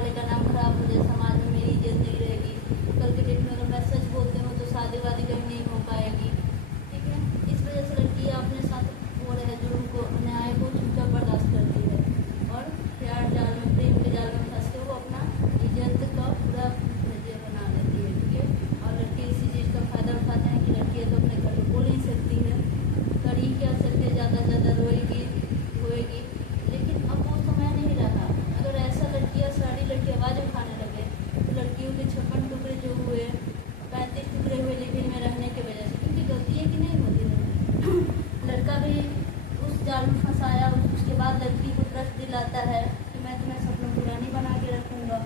वाले का नाम खराब हो जाए, समाज में मेरी इज्जत नहीं रहेगी। कल के डेट में अगर मैं सच बोलती हूँ तो शादी वादी कहीं नहीं हो पाएगी। ठीक है, इस वजह से लड़की अपने साथ हो रहे जुर्म को, न्याय को चुपचाप बर्दाश्त करती है और प्यार जाल में, प्रेम के जाल में फंस के वो अपना इज्जत का पूरा बना लेती है। ठीक है, और लड़की इसी चीज़ का फायदा उठाते हैं कि लड़की तो अपने घर में बोल नहीं सकती है, कर ही क्या सकती है, ज़्यादा से ज़्यादा रोएगी होएगी। लेकिन अब वो समय नहीं रहा। अगर ऐसा लड़कियाँ, सारी लड़की आवाज़ उठाने लगे तो लड़कियों के 56 टुकड़े जो हुए, 35 टुकड़े हुए लिविंग में रहने की वजह से, क्योंकि गलती है कि नहीं होती है। लड़का भी उस जाल में फंसाया, उसके बाद लड़की को ट्रस्ट दिलाता है कि मैं तुम्हें सपनों की रानी बना के रखूँगा।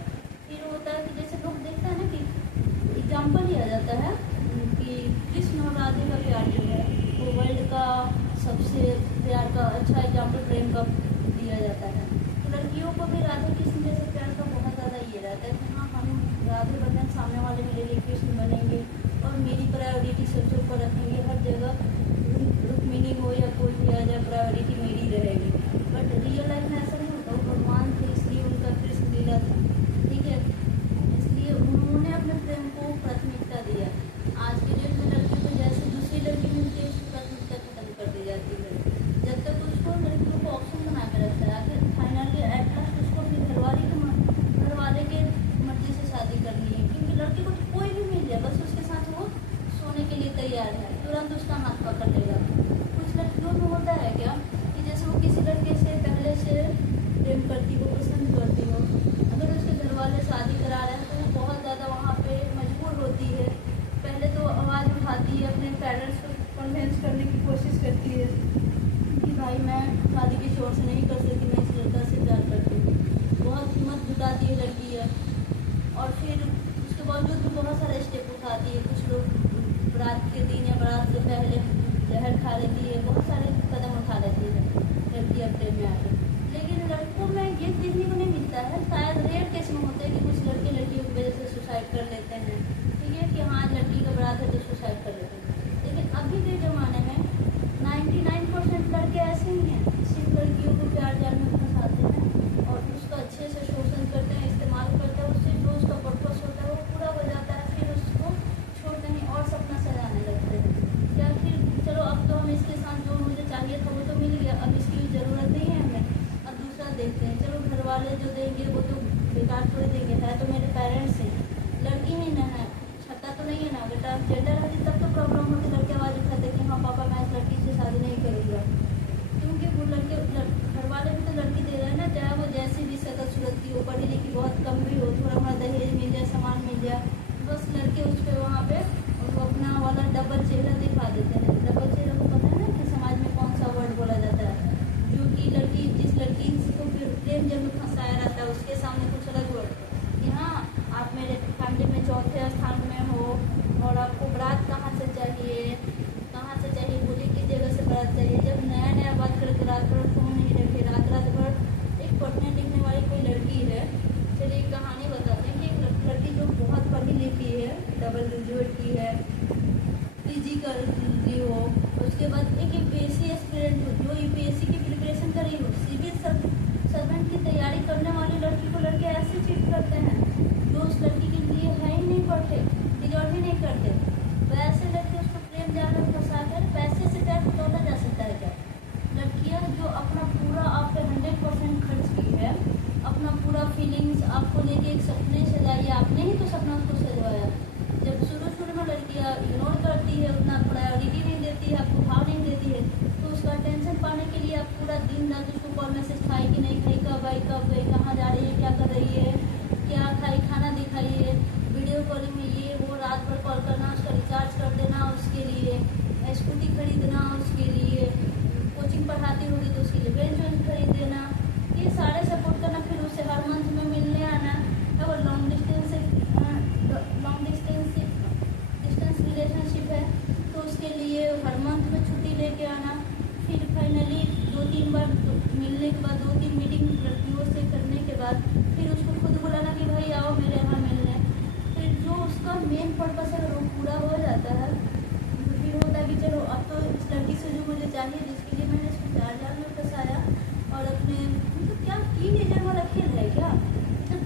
फिर होता है कि जैसे लोग देखते हैं ना कि एग्जाम्पल लिया जाता है कि कृष्ण और राधे का प्यार जो है वो वर्ल्ड का सबसे प्यार का अच्छा एग्जाम्पल प्रेम का दिया जाता है। तो लड़कियों को भी राधे कृष्ण जैसे प्यार का बहुत ज़्यादा ये रहता है कि हाँ, हम राधे बने, सामने वाले मेरे लिए कृष्ण बनेंगे और मेरी प्रायोरिटी सबसे ऊपर रखेंगे। हर जगह रुक्मिणी हो या कोई भी आ जाए, प्रायोरिटी मेरी रहेगी। बट रियल लाइफ में ऐसा नहीं होता। वो भगवान थे, इसलिए उनका कृष्ण लीला था। ठीक है, इसलिए उन्होंने अपने प्रेम को प्राथमिकता दिया। आज के डेट में लड़की को जैसे दूसरी लड़की मिलती है उसकी प्राथमिकता खत्म कर दी जाती है। जब तक उसको लड़कियों को ऑप्शन बना के रखता है, आखिर फाइनली एट लास्ट उसको अपने घर वाले के मर्जी से शादी करनी है, क्योंकि लड़की को तो कोई भी मिल जाए, बस उसके साथ वो सोने के लिए तैयार है, तुरंत उसका हाथ पकड़ लेगा। कुछ लड़कियों में होता है क्या कि जैसे वो किसी लड़के से पहले से प्रेम करती हो, पसंद करती हो, अगर उसके घर वाले शादी करा रहे हैं तो वो बहुत ज़्यादा वहाँ पे मजबूर होती है। पहले तो आवाज़ उठाती है, अपने पेरेंट्स को कन्विंस करने की कोशिश करती है कि भाई मैं शादी की शोर से नहीं कर सकती, मैं इस लड़का से प्यार करती हूँ। बहुत हिम्मत जुटाती है लड़की है, और फिर उसके बावजूद भी बहुत सारे स्टेप उठाती है। कुछ लोग बारात के दिन या बारात से पहले जहर खा लेती है, बहुत सारे कदम उठा लेती है लड़की अपने में आकर। लेकिन लड़कों में ये देखने को नहीं मिलता है, शायद रेयर केस में होता है कि कुछ लड़के लड़कियों की वजह से सुसाइड कर लेते हैं। ठीक है कि हाँ, लड़की का बारात है तो सुसाइड कर लेते हैं। लेकिन अभी के ज़माने में 99% लड़के ऐसे ही हैं, सिर्फ लड़कियों को प्यार जाल में फंसाते हैं और उसका अच्छे से शोषण करते हैं, इस्तेमाल करते हैं। उससे जो उसका पर्पस होता है वो पूरा हो जाता है, फिर उसको छोड़ कहीं और सपना सजाने लगते हैं। या फिर चलो अब तो हम इसके साथ जो मुझे चाहिए था वो तो मिल गया, अब इसकी ज़रूरत नहीं है हमें, अब दूसरा देखते हैं। चलो घर वाले जो देंगे वो तो बेकार थोड़ी देंगे, है तो मेरे पेरेंट्स हैं, लड़की ही ना है, छत्ता तो नहीं है ना। बेटा जेंडर रहती तब तो प्रॉब्लम होती, लड़के आवाज़ उठाते कि हाँ पापा मैं इस लड़की से शादी नहीं करूँगा, क्योंकि वो लड़के घर वाले भी तो लड़की दे रहे हैं ना, चाहे वो जैसी भी शक्ल सूरत की हो, पढ़ी लिखी बहुत कम भी हो, थोड़ा मोड़ा दहेज मिल जाए, सामान मिल जाए, बस लड़के उस पर वहाँ पे उनको अपना वाला डबल चेहरा दिखा देते हैं। डबल चेहरा को पता है ना कि समाज में कौन सा वर्ड बोला जाता है, जो कि लड़की जिस लड़की को प्रेम जब फंसाया रहता है उसके सामने कुछ अलग वर्ड कि हाँ आप मेरे फैमिली में चौथे स्थान में हो और आपको बारात कहाँ से चाहिए, बोली किस जगह से बारात चाहिए। जब नया नया बात करके रात भर फोन नहीं रखे, रात भर एक पढ़ने लिखने वाली कोई लड़की है, चलिए एक कहानी बताते हैं कि एक लड़की जो बहुत पढ़ी लिखी है, डबल ग्रेजुएट की है, पीजी कर ली हो, उसके बाद एक यूपीएससी एस्पिरेंट हो जो यूपीएससी की प्रिपरेशन कर रही हो, सिविल सर्वेंट की तैयारी करने वाली लड़की को लड़के ऐसे चीट करते हैं जो उस लड़की के लिए है ही नहीं, पढ़ते डिजर्व ही नहीं करते। वैसे लड़के उसको प्रेम जाल में फंसा कर पैसे से प्यार तोड़ा जा सकता है क्या? लड़कियाँ जो अपना पूरा आप पे 100% खर्च की है, अपना पूरा फीलिंग्स आपको लेके एक सपने सजाइए, आपने ही तो सपना उसको सजवाया। जब शुरू में लड़कियाँ इग्नोर करती है, उतना प्रायोरिटी नहीं देती है, आपको भाव नहीं देती है, तो उसका अटेंशन पाने के लिए आप पूरा दिन रात उसको कॉल मैसेज खाई कि नहीं खाई, कब आई, कब गई, कहाँ जा रही है, क्या कर रही है, क्या खाई, खाना दिखाइए, वीडियो कॉलिंग में ये वो, रात भर कॉल करना, उसका रिचार्ज कर देना उसके लिए, स्कूटी खरीदना उसके लिए, कोचिंग पढ़ाती होगी तो उसके लिए बेंच वेंच खरीद देना, ये सारे सपोर्ट करना, फिर उससे हर मंथ में मिलने आना। अगर लॉन्ग डिस्टेंस रिलेशनशिप है तो उसके लिए हर मंथ में छुट्टी लेके आना, फिर फाइनली 2-3 बार मिलने के बाद 2-3 मीटिंग लड़कियों से करने के बाद फिर उसको खुद बुलाना कि भाई आओ मेरे यहाँ मिलने। फिर जो उसका मेन पर्पस है वो पूरा हो जाता है, फिर होता है कि चलो अब तो इस लड़की से जो मुझे चाहिए, जिसके लिए मैंने इसको प्यार जाल में फंसाया और अपने मतलब क्या टीनेजर वाला खेल है क्या, जब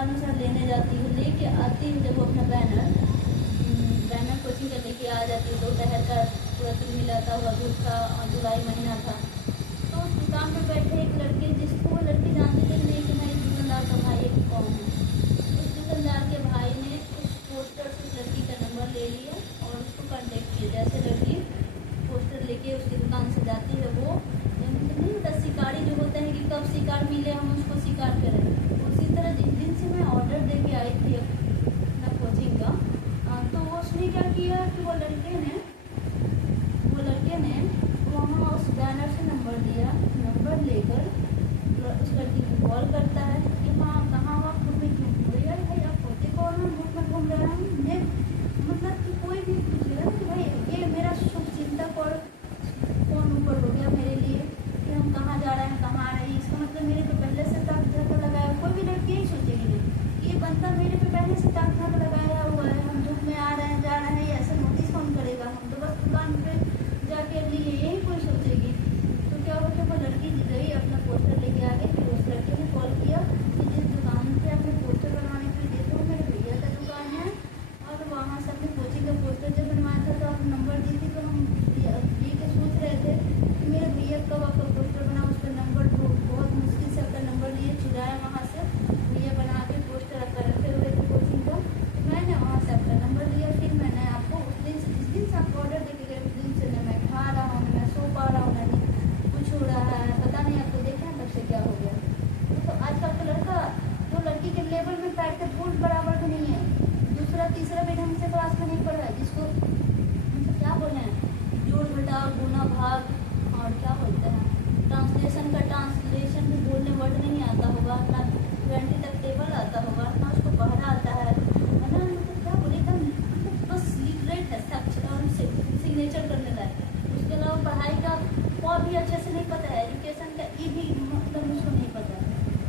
अनुसार लेने जाती है, लेके आती है जब वो अपना बैनर कोचिंग का लेके आ जाती है। दोपहर का पूरा दिन मिलाता हुआ धूप था और जुलाई महीना था, तो उस दुकान पर बैठे एक लड़के, जिसको वो लड़की जानती थी नहीं कि मैं इस दुकानदार का भाई एक कौन है। उस दुकानदार के भाई ने उस पोस्टर से उस लड़की का नंबर ले लिया और उसको कॉन्टेक्ट किया। जैसे लड़की पोस्टर लेके उसकी दुकान से जाती है, वो नहीं होता शिकारी जो होता है कि कब शिकार मिले हम उसको शिकार करें, उसी तरह जिस दिन से मैं ऑर्डर दे के आई थी अपना कोचिंग का, तो उसने क्या किया कि वो लड़के ने वहाँ उस बैनर से नंबर दिया। नंबर लेकर उस लड़की को कॉल करता है कि हाँ कहाँ हो आप, घूम क्यों घूम रही है भाई, आप होते कौन हो, धूप में घूम रहे हैं। मैं मतलब कि कोई भी पूछेगा कि भाई ये मेरा शुभ चिंतक और कौन ऊपर हो गया मेरे लिए कि हम कहाँ जा रहे हैं, कहाँ आ रहे हैं, इसका मतलब मेरे पे पहले से ताक झाक लगाया। कोई भी लड़की यही सोचेगी नहीं ये बंदा मेरे पे पहले से ताक झाक लगाया हुआ है, हम धूप में आ रहे हैं जा रहे हैं, ऐसा नोटिस कौन करेगा, हम तो बस दुकान पे जाके लिए, यही कोई सोचेगी। तो क्या हुआ कि वो लड़की गई अपना पोस्टर लेके आ गई। फिर उस लड़के ने कॉल किया कि जिस दुकान पे अपने पोस्टर बनवाने के लिए देते हो मेरे भैया का दुकान है, और वहाँ से अपने कोचिंग का पोस्टर जब बनवाया था तो आप नंबर दी थी, तो हम ये क्या सोच रहे थे कि मेरे भैया कब आपका पोस्टर बना, उस पर नंबर बहुत मुश्किल से अपना नंबर लिए चुराया, वहाँ से भैया बना के पोस्टर आपका रखे हुए थे कोचिंग का। मैंने वहाँ से अपना नंबर लिया। फिर मैंने आपको उस दिन से, जिस दिन से आपको ऑर्डर दे के गए, उस दिन से न मैं खा रहा हूँ, न मैं सो पा रहा हूँ, न कुछ हो रहा है, पता नहीं आपको देखा तब से क्या हो गया। तो आजकल का लड़का जो लड़की के लेवल में बैठ कर फुल बराबर भी नहीं है, दूसरा तीसरा भी ढंग से क्लास में नहीं पढ़ रहा है, जिसको मतलब क्या बोले हैं, जोड़ घटाव गुना भाग और क्या बोलते हैं ट्रांसलेशन भी बोलने वर्ड नहीं आता होगा, ना 20 तक टेबल आता होगा, ना उसको पढ़ा आता है ना, मतलब क्या बोले एकदम मतलब बस लिटरेट है, सिग्नेचर करने लायक। उसके अलावा पढ़ाई का और भी अच्छे से नहीं पता है, एजुकेशन का ई भी मतलब उसको नहीं पता है।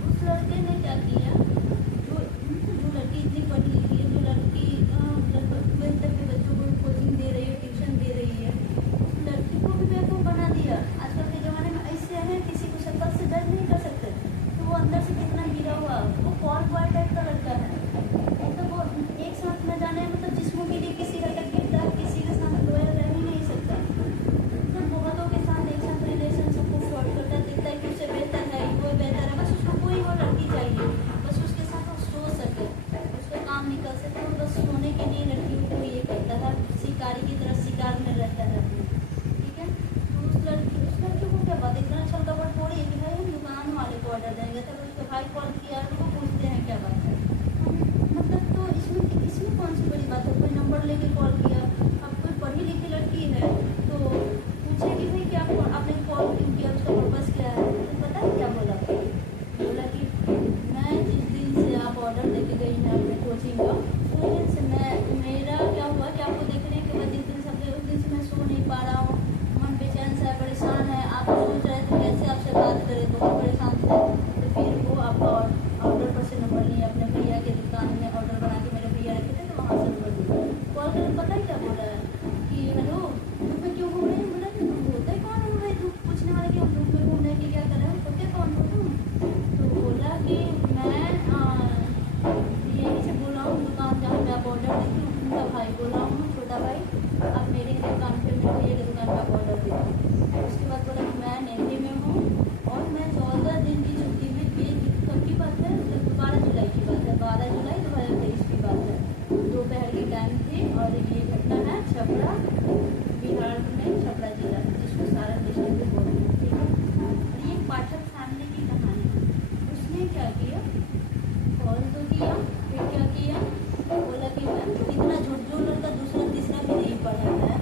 उस लड़के ने क्या किया, जो लड़की इतनी पढ़ी लिखी है, जो लड़की लगभग 12 तक के बच्चों को कोचिंग दे रही है, ट्यूशन दे रही है, उस लड़की को भी बेवकूफ़ बना दिया। आजकल के ज़माने में ऐसे हैं, किसी को शक्ल से जज नहीं कर सकते, तो वो अंदर से कितना गिरा हुआ, वो कॉल बॉय टाइप का लड़का है। मतलब वो एक साथ न जाने, मतलब जिस्मों के लिए किसी का गिरता, किसी के साथ लोयल रह ही नहीं सकता, तो बहुतों के साथ एक साथ रिलेशन सबको फ्रॉड करता दिखता है कि उससे बेहतर है, वो बेहतर है, बस उसको कोई वो लड़की चाहिए, बस उसके साथ वो सो सके, उसका काम निकल सके, वो बस सोने के लिए लड़कियों को ये करता है, शिकारी की तरह शिकार में रहता है अपने, ठीक है। तो उस लड़की को क्या बात, इतना अच्छा कपड़ थोड़ी है कि भाई हम दुकान वाले को ऑर्डर देंगे, तब उसके भाई कॉल किया तो वो पूछते हैं क्या बात है, मतलब तो इसमें कौन सी बड़ी बात है, कोई नंबर लेके कॉल किया। अब कोई पढ़ी लिखी लड़की है तो पूछेगी भाई कि आपने कॉल क्यों किया, उसका पर्पज़ क्या है। तो पता है क्या बोला कि मैं जिस दिन से आप ऑर्डर दे के गई हैं अपने कोचिंग का, उस दिन से मेरा क्या हुआ कि आपको देखने के बाद उस दिन से मैं सो नहीं पा रहा हूँ, मन बेचैन सा परेशान है, आप सोच रहे थे कैसे आपसे बात करें, बहुत परेशान थे। तो फिर वो आपका ऑर्डर पर से नंबर लिए, अपने भैया के दुकान में ऑर्डर बना के मेरे भैया रखे थे, तो वहाँ से नंबर दिया। कॉल कर पता है क्या बोल रहा है कि हेलो धूप में क्यों घूम रहे हैं, बोला कि होता है कौन है भाई धूप पूछने वाले कि हम धूप में घूमने की क्या कर रहे हैं, होते कौन हो तुम। तो बोला कि मैं यहीं से बोल रहा हूँ, दुकान जहाँ पे आप ऑर्डर देती हूँ उनका भाई बोल रहा हूँ, छोटा भाई, आप मेरी दुकान पे मेरे भैया की दुकान पर आप ऑर्डर देती। उसके बाद बोला कि मैं नेवी में हूँ और मैं 14 दिन की छुट्टी में, ये कब की बात है, 12 जुलाई की बात है, 12 जुलाई 2023 की बात है, दोपहर की टाइम थी। और ये घटना है छपरा, बिहार में छपरा जिला, जिसको सारण डिस्ट्रिक्ट भी बोलते हैं, ठीक है। और ये पाठक फैमिली की कहानी है। उसने क्या किया, कॉल तो किया, फिर क्या किया, बोला कि मैं इतना झूठ, जो लड़का दूसरा तीसरा भी नहीं पढ़ा है,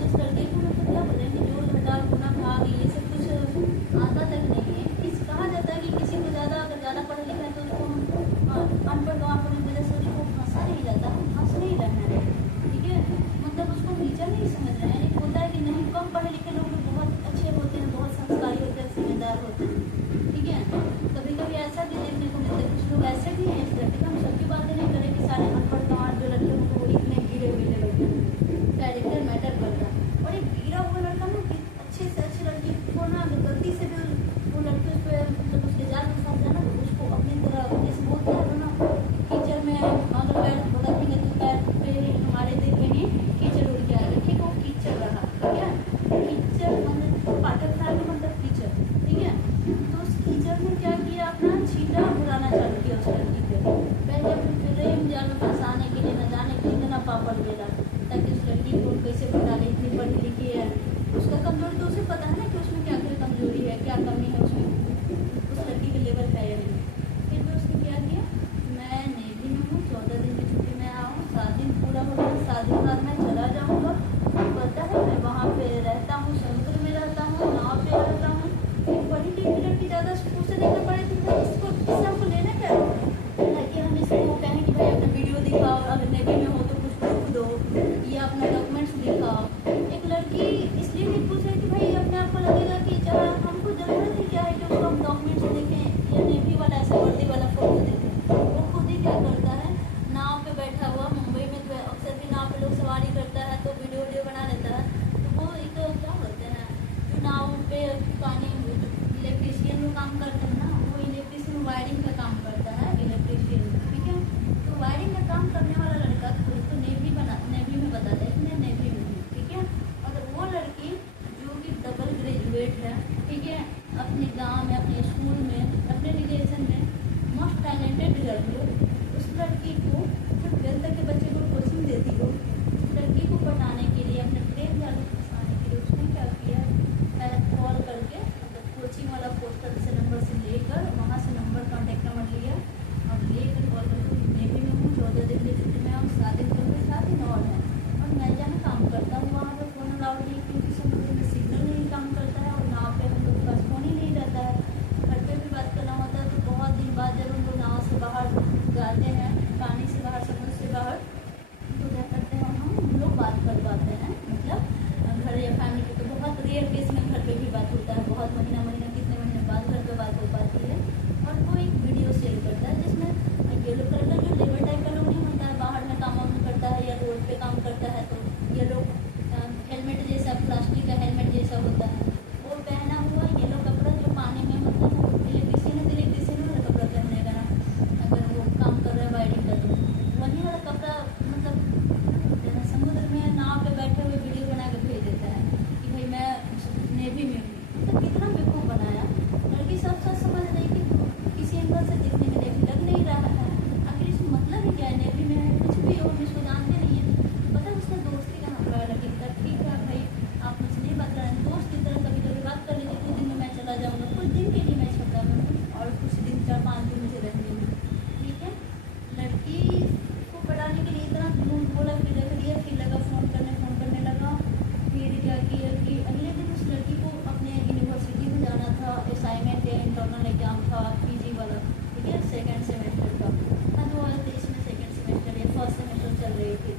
जिस लड़के को मतलब क्या बोलेंगे, जो घटा गुना भाग ये सब कुछ आता तक नहीं है। कहा जाता है कि किसी को अगर ज़्यादा पढ़ा लिखा है तो उसको हम अनपढ़ गवार होने की वजह से उसको हंसा नहीं जाता, हम हंस नहीं रहे हैं, ठीक है, मतलब उसको नीचा नहीं समझ रहे हैं। होता है कि नहीं, कम पढ़े लिखे लोग भी बहुत अच्छे होते हैं, बहुत संस्कारी होते हैं, समझदार होते हैं, ठीक है। कभी कभी ऐसा भी देखने को मिलता है, कुछ लोग ऐसे भी हैं इस लड़के, हम सबकी बातें नहीं करें कि सारे अनपढ़ गंवार जो लड़के होंगे वो इतने गिरे हुए लड़के होंगे, कैरेक्टर मैटर करता है। और एक गिरा हुआ लड़का ना अच्छे से अच्छी लड़की को ना गलती से भी वो लड़की उस पर मतलब उसके जाल में फंस जाना, तो उसको अपनी तरह जैसे बोलते हैं ना लड़की पे। पहले प्रेम जाल में फंसाने के लिए न जाने के इतना पापड़ बेला ताकि उस लड़की को कैसे बता ले इतनी पढ़ी लिखी है। उसका कमजोरी तो उसे पता है ना कि उसमें क्या क्या कमजोरी है, क्या कमी है उसमें, उस लड़की के लेवल है या नहीं। फिर भी उसने क्या किया, मैं नेवी में हूँ, 14 दिन की छुट्टी में आया हूँ, 7 दिन पूरा हो गया, 7 दिन बाद मैं चला जाऊँगा। पता है मैं वहाँ पे रहता हूँ, समुद्र में रहता हूँ, नाव पे रहता हूँ। बड़ी लिखी लड़की ज़्यादा स्कूल से देखना पड़े तो इसको इससे हमको लेना क्या है कि हम इसको कहें कि भाई अपना वीडियो दिखाओ, अगर नेवी में हो तो कुछ प्रूफ दो या अपना डॉक्यूमेंट्स दिखाओ। एक लड़की इसलिए नहीं पूछ रही कि भाई अपने आप को लगेगा कि जहाँ हमको जरूरत ही क्या है कि उसको हम डॉक्यूमेंट्स देखें या नेवी वाला ऐसा वर्दी वाला फोटो देखें। वो खुद ही क्या करता है, नाव पे बैठा हुआ, मुंबई में तो अक्सर भी नाव पे लोग सवारी करता है तो वीडियो बना लेता है। तो वो एक क्या बोलते हैं जो नाव पे पानी इलेक्ट्रीशियन में काम करते हैं ना, वो इलेक्ट्रीशियन वायरिंग का काम करता है, इलेक्ट्रीशियन, ठीक है। तो वायरिंग का काम करने वाला लड़का खुद तो नेवी में बताता है कि मैं नेवी में हूँ, ठीक है। और वो लड़की जो कि डबल ग्रेजुएट है, ठीक है, अपने गांव में, अपने स्कूल में, अपने रिलेशन में मोस्ट टैलेंटेड लड़की हो, उस लड़की को जब 12th तक के बच्चे को कोचिंग देती हो, उस लड़की को पढ़ाने के लिए, अपने प्रेम जाल को फंसाने के लिए उसने क्या किया, कॉल करके कोचिंग वाला पोस्टर से नंबर से लेकर वहाँ से नंबर कॉन्टेक्ट नंबर लिया और लेकर कॉल करके नेवी में हूँ, 14 दिन की छुट्टी में, और 7 दिन तो मेरे साथ ही और है और मैं जहाँ काम करता हूँ वहाँ पर फोन अलाउड नहीं, क्योंकि समुद्र में सिग्नल नहीं काम करता है और नाव पे हम लोग के पास फोन ही नहीं रहता है। घर पे भी बात करना होता है तो बहुत दिन बाद जब हम लोग नाव से बाहर जाते हैं, पानी से बाहर, समुद्र से बाहर, तो क्या करते हैं हम लोग बात कर पाते हैं, मतलब घर या फैमिली के। तो बहुत रेयर केस में घर पे भी बात होता है, बहुत महीना कितने महीने बाद घर पे बात हो पाती है। और वो एक वीडियो शेयर करता है जिसमें येलो कलर का जो लेबर टाइप का लोग नहीं होता है, बाहर में काम वाम करता है या रोड पे काम करता है, तो ये लोग हेलमेट जैसा, प्लास्टिक का हेलमेट जैसा होता है, वो पहना हुआ येलो कपड़ा जो पानी में, मतलब इलेक्ट्रीशियन वाला कपड़ा पहनेगा ना अगर वो काम कर रहा है वायरिंग का, तो वही वाला कपड़ा मतलब समुद्र में नाव पे बैठे हुए वीडियो बना के भेज देता है कि भाई मैं नेवी में हूँ। तो कितना बेवकूफ़ बनाया, लड़की सब सच समझ रही कि किसी एंगल से देखने में लग नहीं रहा है, आखिर इसमें मतलब ही क्या है, नेवी में है, कुछ भी हो, हम इसको जानते नहीं है। पता है उसने दोस्ती का नंबर लगी था, ठीक है भाई आप मुझसे नहीं बात करें, दोस्त की तरह कभी कभी बात कर लीजिए, कुछ दिन में मैं चला जाऊँगा, कुछ दिन के लिए मैं छपड़ा में हूँ और कुछ दिन 4-5 दिन मुझे रहने में, ठीक है। लड़की को पढ़ाने के लिए इतना बोला, फिर रख दिया, फिर लगा फ़ोन करने लगा। फिर क्या किया कि अगले दिन उस लड़की को अपने यूनिवर्सिटी में जाना था, असाइनमेंट या इंटरनल एग्जाम था पीजी वाला, ठीक है, 2nd सेमेस्टर का ना, 2023 में 2nd सेमेस्टर या 1st सेमेस्टर चल रही थी।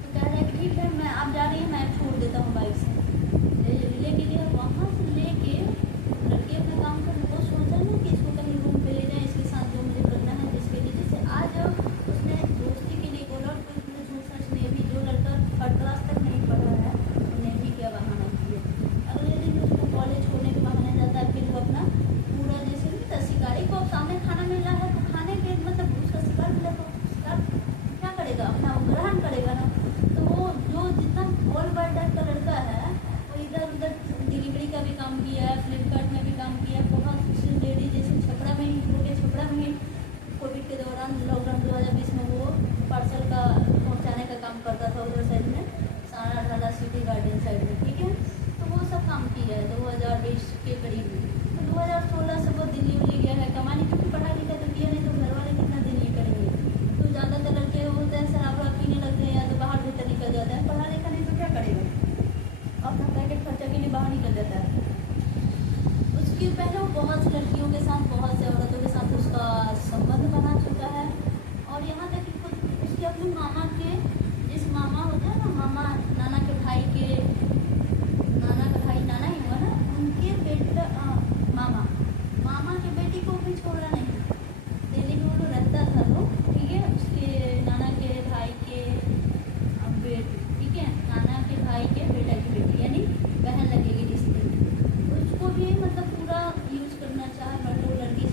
तो कह रहा है कि ठीक है मैं आप जा रही है, मैं छोड़ देता हूँ बाइक से, लेके गया वहाँ से लेके लड़की अपना काम कर, वो सोचा ना कि इसको कहीं रूम पे ले जाए, इसके साथ जो मुझे करना है, जिसके लिए जैसे आज उसने दोस्ती के लिए बोला, और फिर झूठ सच नेवी, जो लड़का 3rd क्लास तक नहीं पढ़ा है नेवी क्या बहाना किए, अगले दिन उसको कॉलेज छोड़ने के बहाने जाता है, फिर वो अपना पूरा जैसे नहीं था शिकारी को अब सामने खाना मिल रहा है तो खाने के मतलब उसका शिकार मिला तो शिकार क्या करेगा, अपना ग्रहण करेगा ना। तो वो जो जितना ऑल वर्ल्ड टाइप का लड़का है वो इधर उधर डिलीवरी का भी काम किया है, फ्लिपकार्ट में भी काम किया है, बहुत लेडी जैसे छपड़ा में ही कोविड के दौरान लॉकडाउन 2020 में वो पार्सल का पहुँचाने का काम करता था उधर साइड में, सारा ढाला सिटी गार्डन साइड में, ठीक है। तो वो सब काम किया है 2020 के करीब में। तो 2016 से वो दिल्ली गया है कमाने, क्योंकि पढ़ा लिखा तो किया नहीं, तो घर वाले कितना दिन ये करेंगे। तो ज़्यादातर लड़के होते हैं शराब पीने लगते हैं या तो बाहर भीतर निकल जाता है, पढ़ा लिखा नहीं तो क्या करेगा, अपना पैकेट खर्चा के लिए बाहर निकल जाता है। उसके पहले वो बहुत सी लड़कियों के साथ, बहुत से औरतों के साथ उसका संबंध बना चुका है, और यहाँ तक कि खुद उसके अपने मामा के, जिस मामा होते हैं ना, मामा नाना के भाई के, नाना का भाई नाना ही हुआ ना, उनके बेटा मामा के बेटी को भी छोड़ा नहीं, दिल्ली में वो रहता था लोग, ठीक है, उसके नाना के भाई के बेटी, ठीक है, नाना के भाई के बेटा की बेटी यानी बहन लगेगी रिश्ते में, उसको भी मतलब पूरा यूज करना चाहे, बट वो लड़की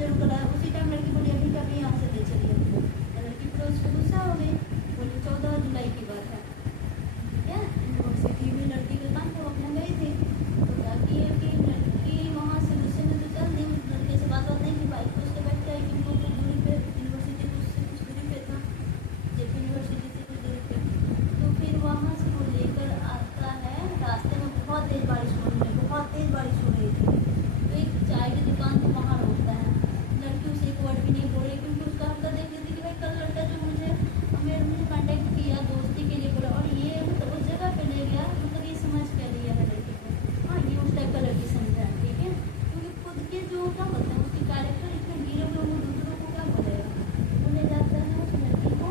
जरूर कराया। उसी टाइम लड़की बोली अभी कभी यहाँ से ले चलिए। तो लड़की फिर उस पर गुस्सा हो गई, बोली 14 जुलाई की बात है क्या, यूनिवर्सिटी में लड़की के काम तो अपने गई थी। तो क्या किए कि लड़की वहाँ से गुस्से में तो चल दी, उस लड़के से बात नहीं की, बाइक पर उसके बैठ गई, क्योंकि कुछ दूरी पे यूनिवर्सिटी उससे कुछ दूरी पे था, जब यूनिवर्सिटी से कुछ दूरी पे। तो फिर वहाँ से वो लेकर आता है, रास्ते में बहुत तेज़ बारिश हो रही है, बहुत तेज़ बारिश हो रही थी। तो एक चाय की दुकान तो वहाँ रोकता है। लड़की उसे एक वर्ड भी नहीं बोल रही, क्योंकि उसका हल्का देख लेती कि भाई कल लड़का जो मुझे कांटेक्ट किया दोस्ती के लिए बोला, और ये मतलब उस जगह पे ले गया, मतलब ये समझ क्या लिया है लड़की को। हाँ, ये उस टाइप का लड़की समझा है, ठीक है, क्योंकि खुद के जो क्या बोलते हैं उसकी कैरेक्टर इतने गिरे हुए, वो दूसरों को क्या बोलेगा। वो ले जाता है उस लड़की को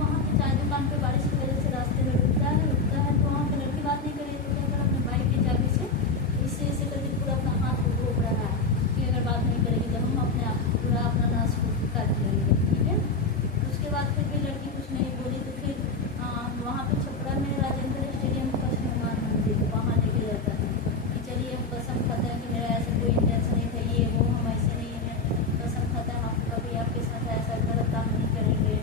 वहाँ पे चाय दुकान पे, बारिश की वजह से रास्ते में रुकता है। तो वहाँ पर लड़की बात नहीं करी, तो क्या कर अपने बाइक की चाबी से ऐसे करके पूरा अपना हाथ रोक रहा है कि अगर बात नहीं करेगी तो हम अपने आप पूरा अपना नाश काट लेंगे, ठीक है। उसके बाद फिर भी लड़की कुछ नहीं बोली, तो फिर वहाँ पे छपरा में राजेंद्र स्टेडियम का हनुमान मंदिर, वहाँ लेके जाता है कि चलिए हम कसम खाता है कि मेरा ऐसा कोई इंटेंशन नहीं था, ये वो हम ऐसे नहीं है, कसम खाता है हम कभी आपके साथ ऐसा गलत काम नहीं करेंगे,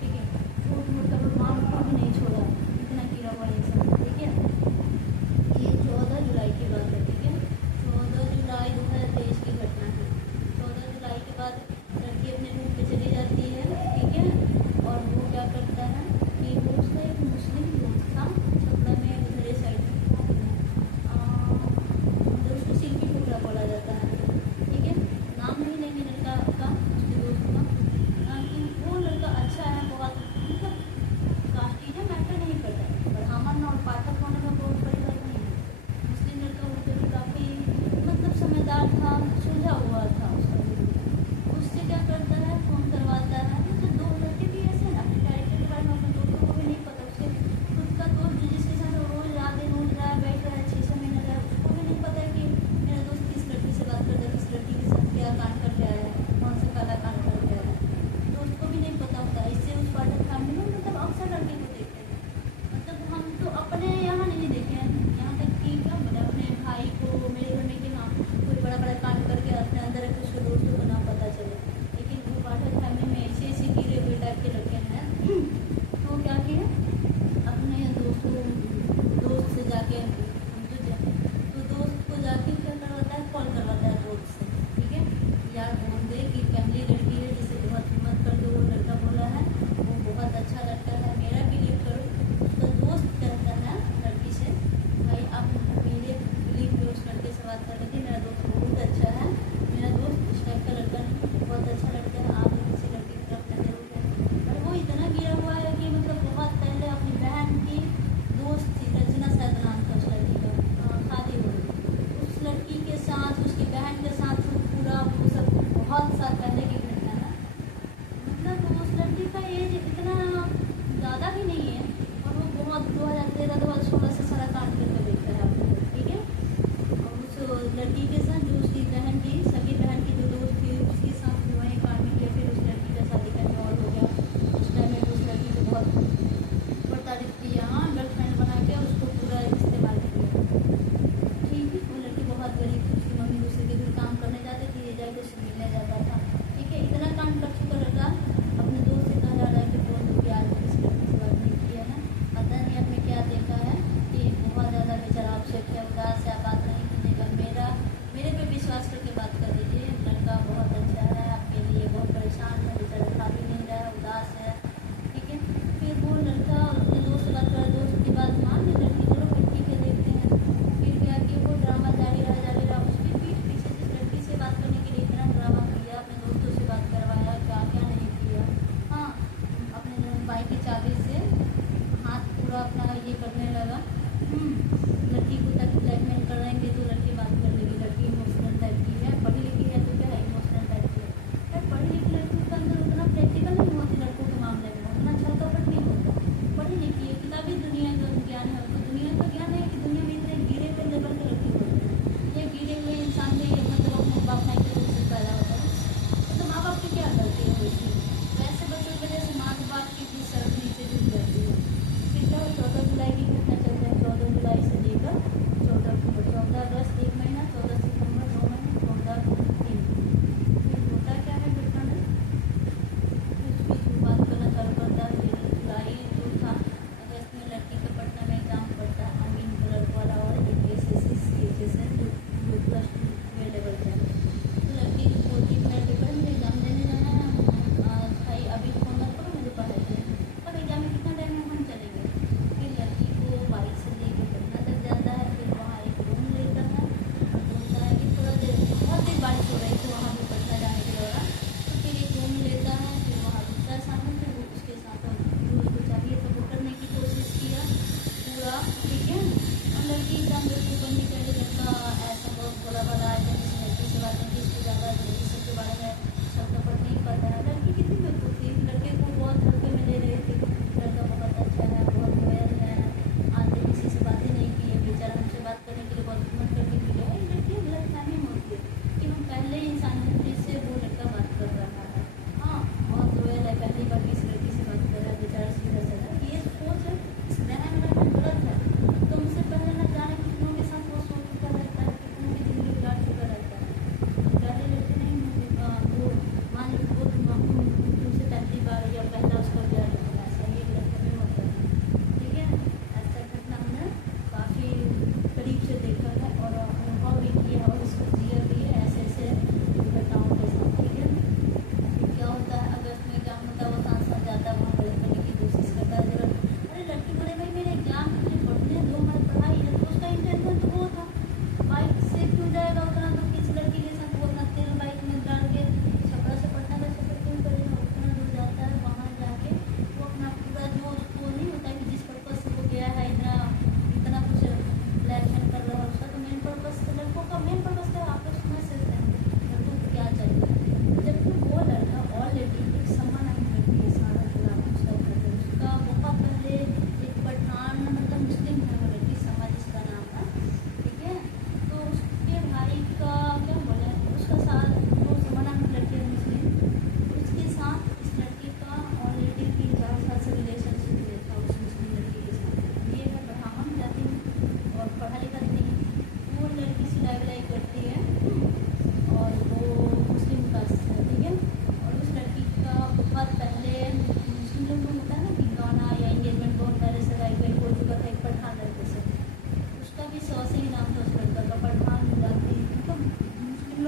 ठीक है। झूठ मूठ का भगवान को भी नहीं छोड़ा, इतना कीड़ा हुआ इंसान, ठीक है। ये 14 जुलाई की बात है, ठीक है, 14 जुलाई 2023 की घटना है। 14 जुलाई के बाद लड़की अपने रूम पे चली जाती है, ठीक है। और वो क्या करता है कि वो उसका एक मुस्लिम दोस्त था छपरा में, उधर साइड में, मतलब उसको सिल्की टुकड़ा बोला जाता है, ठीक है। नाम नहीं लेंगे लड़का का, उसके दोस्त का, कि वो लड़का अच्छा है बहुत, मतलब कास्टिज्म मैटर नहीं करता, ब्राह्मण और पाठक होने में बहुत बड़ी बात नहीं है। मुस्लिम लड़का वो भी काफ़ी मतलब समझदार था, सुलझा हुआ था उसका। उससे क्या करता है, फ़ोन करवाता है। तो दो लड़के भी ऐसे हैं ना, अपने कैरेक्टर के बारे में अपने दोस्तों को भी नहीं पता, उसके खुद का दोस्त जिसके साथ वो रोज रात दिन रोज रहा है, बैठ रहा है 6-6 महीने रहा है, उसको भी नहीं पता है कि मेरा दोस्त किस लड़की से बात करता है, किस लड़की के साथ क्या कांड करके आया है, कौन सा काला कांड करके आया है, दोस्त को भी नहीं पता होता। इससे उस पाठक फैमिली में मतलब अक्सर लड़के को देखते हैं, मतलब हम तो अपने यहाँ नहीं देखे हैं, यहाँ तक कि क्या मतलब अपने भाई को, मेरे घर में कि हाँ कोई बड़ा बड़ा कांड करके अपना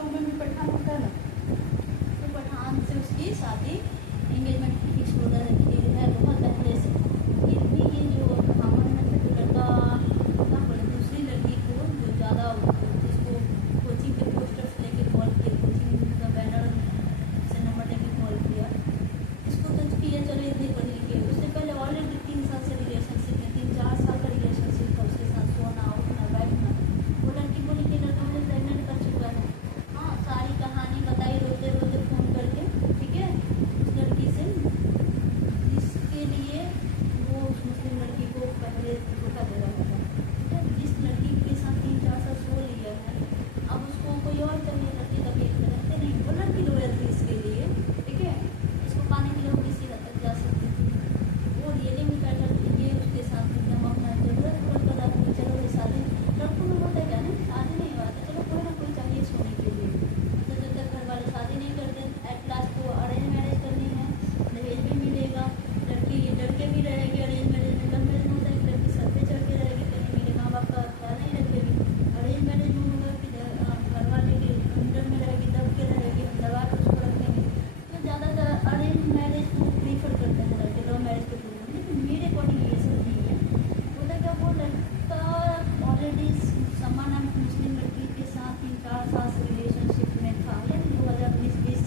लोग में भी पठान होता है ना, तो पठान से उसकी शादी एंगेजमेंट फिक्स हो रही है बहुत पहले से। फिर भी ये जो ब्राह्मण में से जो लड़का क्या बोले दूसरी लड़की को जो ज़्यादा जिसको कोचिंग के पोस्टर्स लेके कॉल किया, कोचिंग का बैनर से नंबर लेके कॉल किया, इसको तो किया चलो इतनी पढ़ी लिखी है। उससे पहले ऑलरेडी 3 साल से रिलेशनशिप में 3-4 साल का रिलेशनशिप था उसके साथ, सोना उठना बैठना। वो लड़की बोली कि लड़का मुझे प्रेगनेंट कर चुका है। हाँ, सारी कहानी बताई रोते रोते फ़ोन करके, ठीक है, उस लड़की से जिसके लिए वो उस मुस्लिम लड़की को पहले धोखा दे रहा था, ठीक है, जिस लड़की के साथ 3-4 साल सो लिया है, अब उसको कोई और चाहिए, लड़की का पेट में रहते नहीं, वो लड़की लोयल थी इसके लिए, ठीक है, इसको पाने के लिए वो किसी हद तक जा सकती थी। वो रियली में बैठा ये उसके साथ में हम अपना जरूरत पूरा कर रहा था, चलो ये शादी लड़कों में होता है क्या नहीं, शादी नहीं हुआ था, चलो कोई ना कोई चाहिए सोने के लिए। तो जब तक घर वाले शादी नहीं करते, एट लास्ट को अरेंज मैरिज करनी है, दहेज भी मिलेगा, लड़की लड़के भी रहेगी अरेंज मैरिज में। लव मैरिज में होता है कि लड़की सर पे चढ़ के रहेगी, कहीं मेरे माँ बाप का ख्याल नहीं रखेगी। अरेंज मैरिज में होगा कि घर वाले के अंडर में रहेगी, दब के रहेगी, हम दबा के उसको रखेंगे। तो ज़्यादातर अरेंज मैरिज को प्रीफर करते हैं लड़के लव मैरिज को तुलना में, लेकिन मेरे अकॉर्डिंग ये सब नहीं है। होता क्या, वो लड़का ऑलरेडी समा नाम की मुस्लिम लड़की के साथ 3-4 साल से रिलेशनशिप में था, यानी 2019-20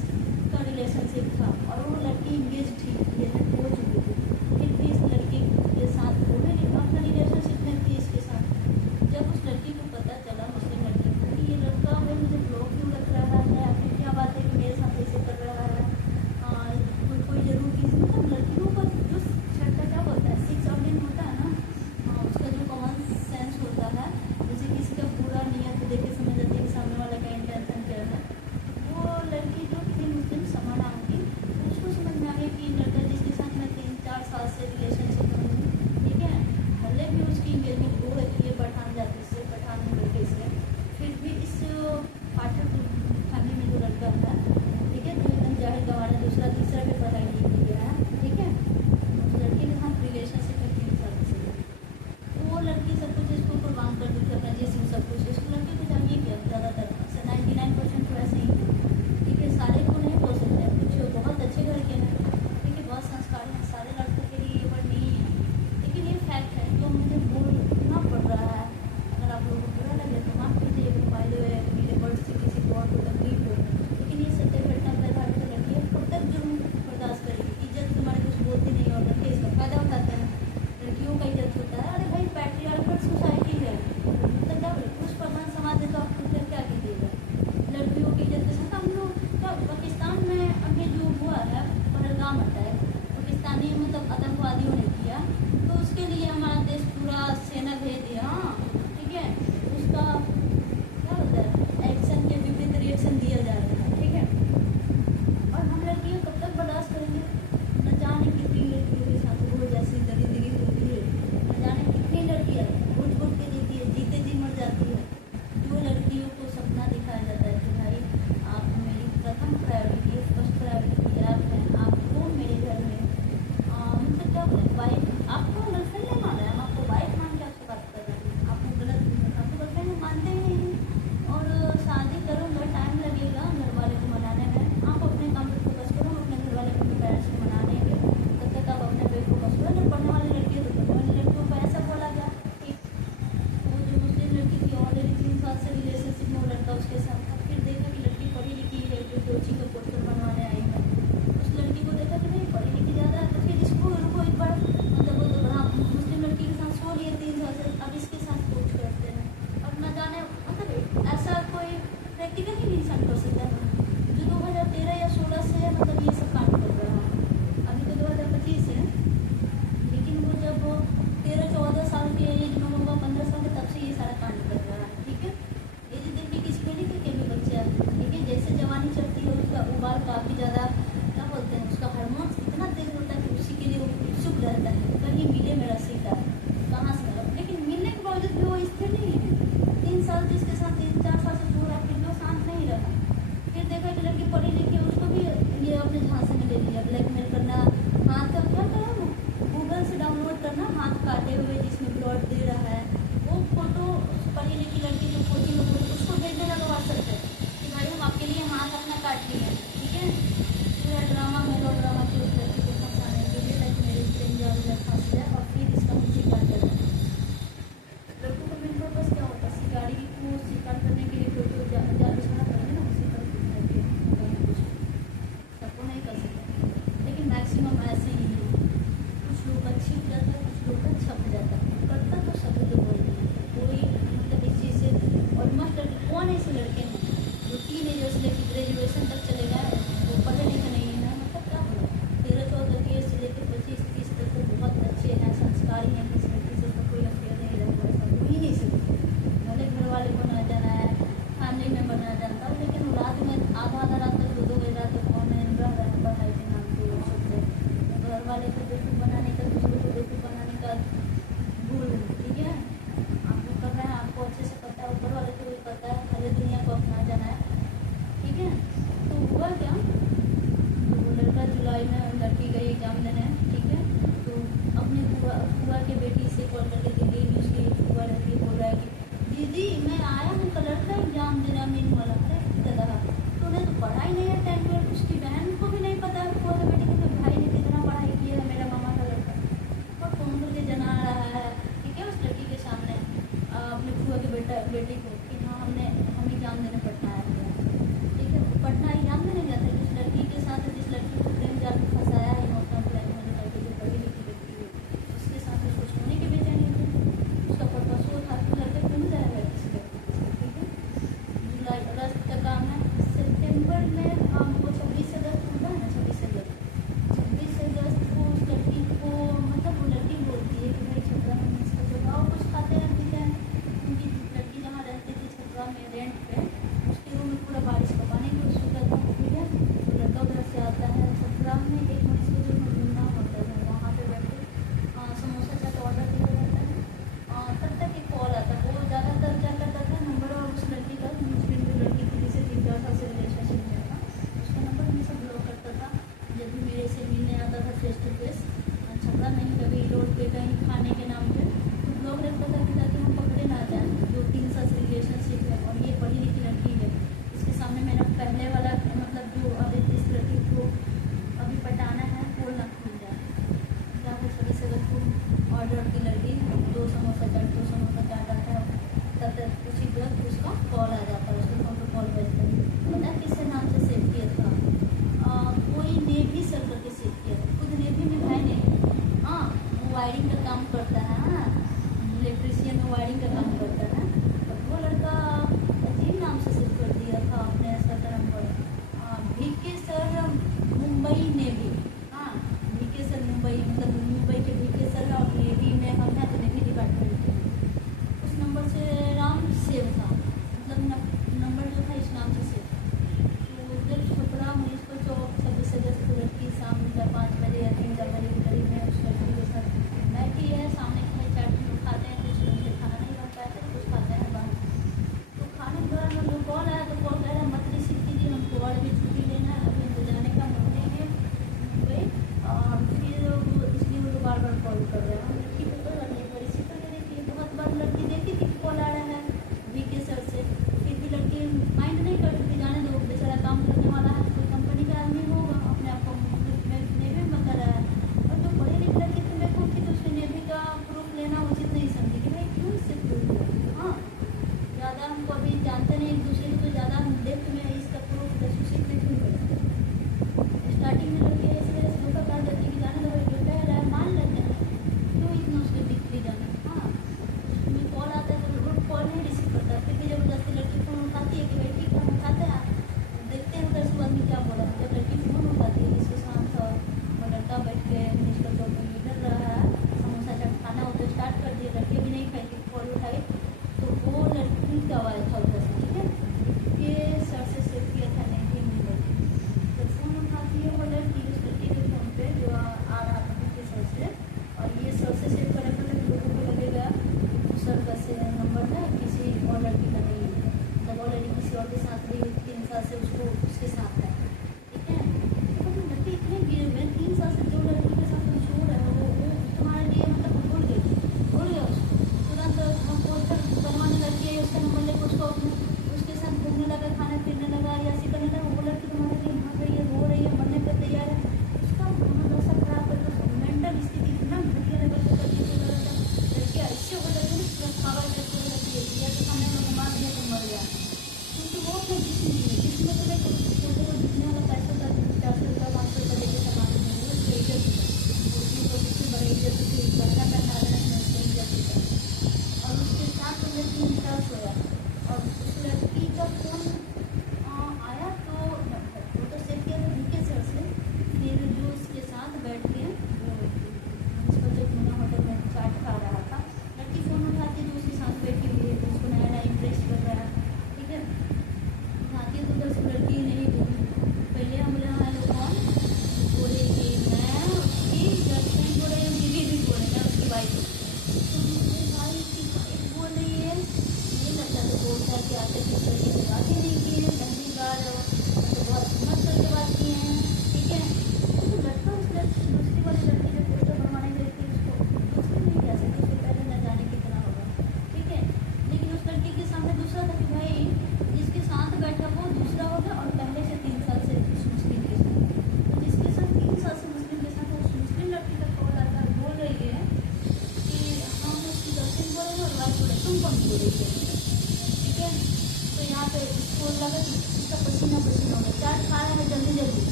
का रिलेशनशिप था, और वो लड़की इंगेज थी, इंगेजमेंट हो चुकी थी। फिर भी इस लड़के के साथ वो भी अपना रिलेशनशिप में थी इसके साथ। जब उस लड़की को पता चला, मुस्लिम लड़की को, कि ये लड़का भाई मुझे ब्लॉक क्यों रख रहा है, आखिर क्या बात है कि मेरे साथ ऐसे कर रहा है, कोई जरूर किसी मतलब लड़कियों का जो छठा क्या बोलता है, 6 ऑर्डिन होता है ना, उसका जो कॉमन सेंस होता है, जैसे किसी का बुरा नियत देख के समझ जाती है कि सामने वाला का इंटेंशन क्या है। वो लड़की जो थी मुस्लिम समा नाम की, उसको समझ में आ गया कि लड़का जिसके साथ मैं 3-4 साल से रिलेशनशिप में हूँ, ठीक है, भले भी उसकी इंगेजमेंट हो रखी है पठान जाति से, पठान लड़के से, फिर भी इस पाठक फैमिली में जो लड़का है, ठीक है, जो एकदम जाहिर गंवार दूसरा तीसरा पे पढ़ाई नहीं किया है, ठीक है, उस लड़के के साथ रिलेशनशिप में 3 साल से, वो लड़की सब कुछ इसको कुर्बान कर दी थी, अपना जैसे सब कुछ इसको लड़के को चाहिए क्या, ज़्यादातर 99% तो ऐसे ही है, ठीक है, सारे को नहीं बोल सकते, कुछ बहुत अच्छे घर के हैं, ठीक है, बहुत संस्कारी हैं, सारे लड़कों के लिए ये वर्ड नहीं है, लेकिन ये फैक्ट है, तो मुझे बोलना पड़ रहा है। अगर आप लोगों को बुरा लगे तो माफ़ कीजिए, मोबाइल मेरे वर्ड से किसी को और को तकलीफ हो, लेकिन ये सत्य घटना पर आधारित लड़की है, कब तक जुर्म बर्दाश्त करेगी। इज्जत तुम्हारे कुछ बोलती नहीं और लड़के इसका फ़ायदा उठाते हैं, लड़कियों का इज्जत होता है। अरे भाई पैट्रियार्कल सोसाइटी है, मतलब क्या बोले, पुरुष प्रधान समाज है, तो आप फिर क्या कीजिएगा लड़कियों की इज्जत के साथ। हम लोग क्या पाकिस्तान में अभी जो हुआ है पहलगाम अटैक, पाकिस्तानी मतलब आतंकवादियों ने किया, तो उसके लिए हमारा देश पूरा सेना भेज दिया, हाँ ठीक है, उसका क्या होता है एक्शन के विपरीत रिएक्शन दिया जा रहा है, ठीक है, और हम लड़कियाँ कब तक बर्दाश्त करेंगे। न जाने कितनी लड़कियों के साथ वो जैसी दरिंदगी होती है, न जाने कितनी लड़कियाँ घुट घुट के जीती है, जीते जी मर जाती है। जो लड़कियों को सपना दिखाया जाता है कि भाई आप मेरी प्रथम प्रायोरिटी, फर्स्ट प्रायोरिटी आप हैं, आपको मेरे घर में मतलब क्या बोले वाइफ, आपको गर्लफ्रेंड नहीं मान रहे हैं, हम आपको वाइफ मान के आपसे बात कर रहे हैं, आपको गलत, आपको गर्लफ्रेंड मानते ही नहीं हैं। और शादी करूँगा टाइम लगेगा घर वाले को मनाने में, आप अपने काम पर फोकस करो, अपने घर वाले को पेरेंट्स को मना देंगे, तब तक आप अपने पे फोकस करो। अगर पढ़ने वाली लड़की है तो पढ़ने वाली लड़कियों को ऐसा बोला गया कि वो जो मुस्लिम लड़की थी ऑलरेडी 3 साल से रिलेशनशिप में वो लड़का उसके साथ था, फिर देखा कि लड़की पढ़ी लिखी है, जो कोचिंग का पोस्टर बनवाने आई है, उस लड़की को देखा कि नहीं पढ़ी लिखी ज़्यादा है, तो फिर इसको रुको एक बार, मतलब वो तो मुस्लिम लड़की के साथ सो लिए 3 साल से, अब इसके साथ कोच करते हैं। अब न जाने मतलब ऐसा कोई प्रैक्टिकल ही इंसान कर सकता है जो 2013 या 16 से मतलब ये सब कांड कर रहा है। अभी तो 2025 है, लेकिन वो जब 13-14 साल के एज में होगा, 15 साल के, तब से ये सारा कांड कर रहा है, ठीक है। एज देखिए किसी मेडिकल के भी बच्चे आते हैं, लेकिन जैसे जवानी चढ़ती है उसका उबाल काफ़ी ज़्यादा क्या बोलते हैं, उसका हार्मोन्स इतना तेज होता है कि उसी के लिए वो उत्सुक रहता है, कहीं मिले मेरा सीता कहाँ से मिला, लेकिन मिलने के बावजूद भी वो स्थिर नहीं है। 3 साल जिसके साथ 3-4 साल से दूर है, फिर भी वो शांत नहीं रहा। फिर देखा कि लड़की पढ़ी लिखी, उसको भी ये अपने झांसे में ले लिया, ब्लैकमेल करना, हाथ का क्या करो, गूगल से डाउनलोड करना, हाथ काटे हुए जिसमें ब्लड दे रहा है, वो फोटो पढ़ी लिखी लड़की जो कोचिंग में उसको भेजने लगा व्हाट्सएप पे कि भाई हम ग्रेजुएशन तक चले गए, वो पढ़े लिखे नहीं है, मतलब क्या बोला, 13-14 की एज से लेकर 25-30 तक तो बहुत अच्छे हैं, संस्कारी हैं, किसी लड़की से तो कोई अफेयर नहीं रहता, ऐसा हो ही नहीं सकता। भले घर वाले को ना जाना है, फैमिली मेम्बर ना जानता हो, लेकिन रात में आधा रात तक 2-2 बजे रात तक ऑनलाइन रह रहे हैं पढ़ाई के नाम पे वो सब से। घर वाले को बेवकूफ़ बनाने का, दूसरे को बेवकूफ़ बनाने का भूल है, ठीक है। आपको करना है, आपको अच्छे से पता है, ऊपर वाले को भी पता है, सारी दुनिया को अपना जाना है, ठीक है। तो हुआ क्या, तो वो लड़का जुलाई में लड़की गई एग्ज़ाम देने, ठीक है। तो अपनी बुआ के बेटी से कॉल करके दिल्ली में उसकी बुआ लड़की बोल रहा है कि दीदी मैं आया हूँ कलर का एग्ज़ाम देना, मीन वाला है दादा, तो उन्हें तो पढ़ाई नहीं है, 10-12 उसकी बहन को भी नहीं पता है, बुआ के बेटी के भाई ने कितना पढ़ाई किया है, मेरा मामा का लड़का, और फोन करके जना रहा है, ठीक है, उस लड़की के सामने अपने बुआ के बेटी को कि हाँ हम एग्ज़ाम देने पटना आया था, ठीक है। पटना एग्ज़ाम देने गया था, जिस लड़की के साथ, जिस लड़की को प्रेम जाल में फंसाया है, इमोशनल ब्लैकमेल करके, जो पढ़ी लिखी व्यक्ति है, उसके साथ उसको सोने के बेचैनी थी, उसका पर्पस वो था कि लड़के क्यों जाएगा किसी लड़की के साथ, ठीक है। जुलाई अगस्त का काम है, सितंबर में वो 26 अगस्त होता है ना, 26 अगस्त को उस लड़की को, मतलब वो लड़की बोलती है कि भाई छपरा में इसका जगह और कुछ खाते हैं पीते हैं, क्योंकि लड़की जहाँ रहती थी छपरा में रेंट पे, उसके रूम में पूरा बारिश का पानी घुस चुका था, ठीक है। तो लड़का उधर से आता है, छपरा में एक मरीज को जो घूमना होता है, वहाँ पे बैठ के समोसा चाट ऑर्डर किया जाता है, तब तक एक कॉल आता है। वो ज़्यादातर क्या करता था, नंबर और उस लड़की का, मुस्लिम जो लड़की थी जिसे 3-4 साल से रिलेशनशिप में था, उसका नंबर हमेशा ब्लॉक करता था। जब भी मेरे से मिलने आता था फेस टू फेस, छपरा नहीं, कभी रोड पे कहीं खाने के नाम पे, तो ब्लॉक रखता था कि ताकि हम पकड़े ना जाएँ। 2-3 साल से रिलेशनशिप है और ये पढ़ी लिखी लड़की है, इसके सामने मेरा पहले वाला, मतलब जो अभी इस लड़की को अभी पटाना है, पोल ना खुल जाए। क्या वो 26 अगस्त को ऑर्डर की लड़की 2 समोसा चाट आता है, तब तक उसी वक्त उसका कॉल आ जाता है, उसके फ़ोन पर कॉल बजता है। पता है किससे नाम से सेव किया था, कोई नेवी सर करके सेव किया था, खुद नेवी में है नहीं, हाँ वो वायरिंग का काम करता है, हाँ इलेक्ट्रीशियन में वायरिंग का काम करता है। और वो लड़का अजीब नाम से सेव कर दिया था अपने सरगर्म पर, VK सर मुंबई नेवी, हाँ VK सर मुंबई, मतलब मुंबई के VK सर और नेवी में हम हैं, तो नेवी डिपार्टमेंट के उस नंबर से राम सेव था, मतलब नंबर जो था इस नाम से सेव था। तो जब छपरा 19 अगस्त को लड़की शाम 5 बजे या 3-4 बजे के करीब में उस लड़की के साथ बैठी है, सामने खाई चाट में खाते हैं, कुछ उनसे खाना नहीं बन पाया था, कुछ खाते हैं बाहर। तो खाने के दौरान जो कॉल आया, तो कॉल कह रहा है मत रिसीव कीजिए, हमको और भी छुट्टी लेना है, अभी हमको जाने का मन नहीं है मुंबई, और फिर वो इसलिए वो बार बार कॉल कर रहे हैं। हम ठीक है कोई बात नहीं, एक बार रिसीव करके देखिए। बहुत बार लड़की देखी थी कॉल आ रहा है VK सर से, फिर भी लड़की माइंड नहीं करती थी, जाने दो बेचारा काम करने वाला है, कोई कंपनी का आदमी होगा, अपने आप को नेवी में बता रहा है। और जो पढ़ी लिखी लड़की थी मैं कहूँ कि तो उसने नेवी का प्रूफ लेना उचित नहीं समझी कि भाई क्यों इससे प्रूफ लिया, हाँ ज़्यादा हमको अभी जानते नहीं एक दूसरे को, तो ज़्यादा हम डेप्थ में इसका प्रूफ रिलेशनशिप में क्यों करते। स्टार्टिंग में लड़की ऐसे धोखा कर देती है कि जाने दो भाई जो कह रहा है मान लेते हैं, क्यों इतना उसके बीच भी जाना, हाँ उसमें कॉल आता है तो रोड कॉल नहीं रिसीव करता, फिर भी जबरदस्ती लड़की फ़ोन उठाती है कि भाई ठीक है हम उठाते हैं, देखते हैं उधर से आदमी क्या बोला। जब लड़की फ़ोन उठाती है, जिसके साथ था वो लड़का बैठ के मिनिस्टर चौक में निकल रहा है, समोसा चाट खाना उधर स्टार्ट कर दिया, लड़की भी नहीं खाई, कॉल उठाई तो वो लड़की का आवाज़ था उधर से, ठीक है। ये सर से सेव किया था नहीं मिली, जब फ़ोन उठाती है वो लड़की उस लड़की के फ़ोन पे जो आ रहा था VK सर से, और ये सर से सेव करने पर लोगों को लगेगा सर का से नंबर है, किसी और लड़की का नहीं है, जब और लड़की किसी और के साथ भी 3 साल से उसको उसके साथ है, ठीक है।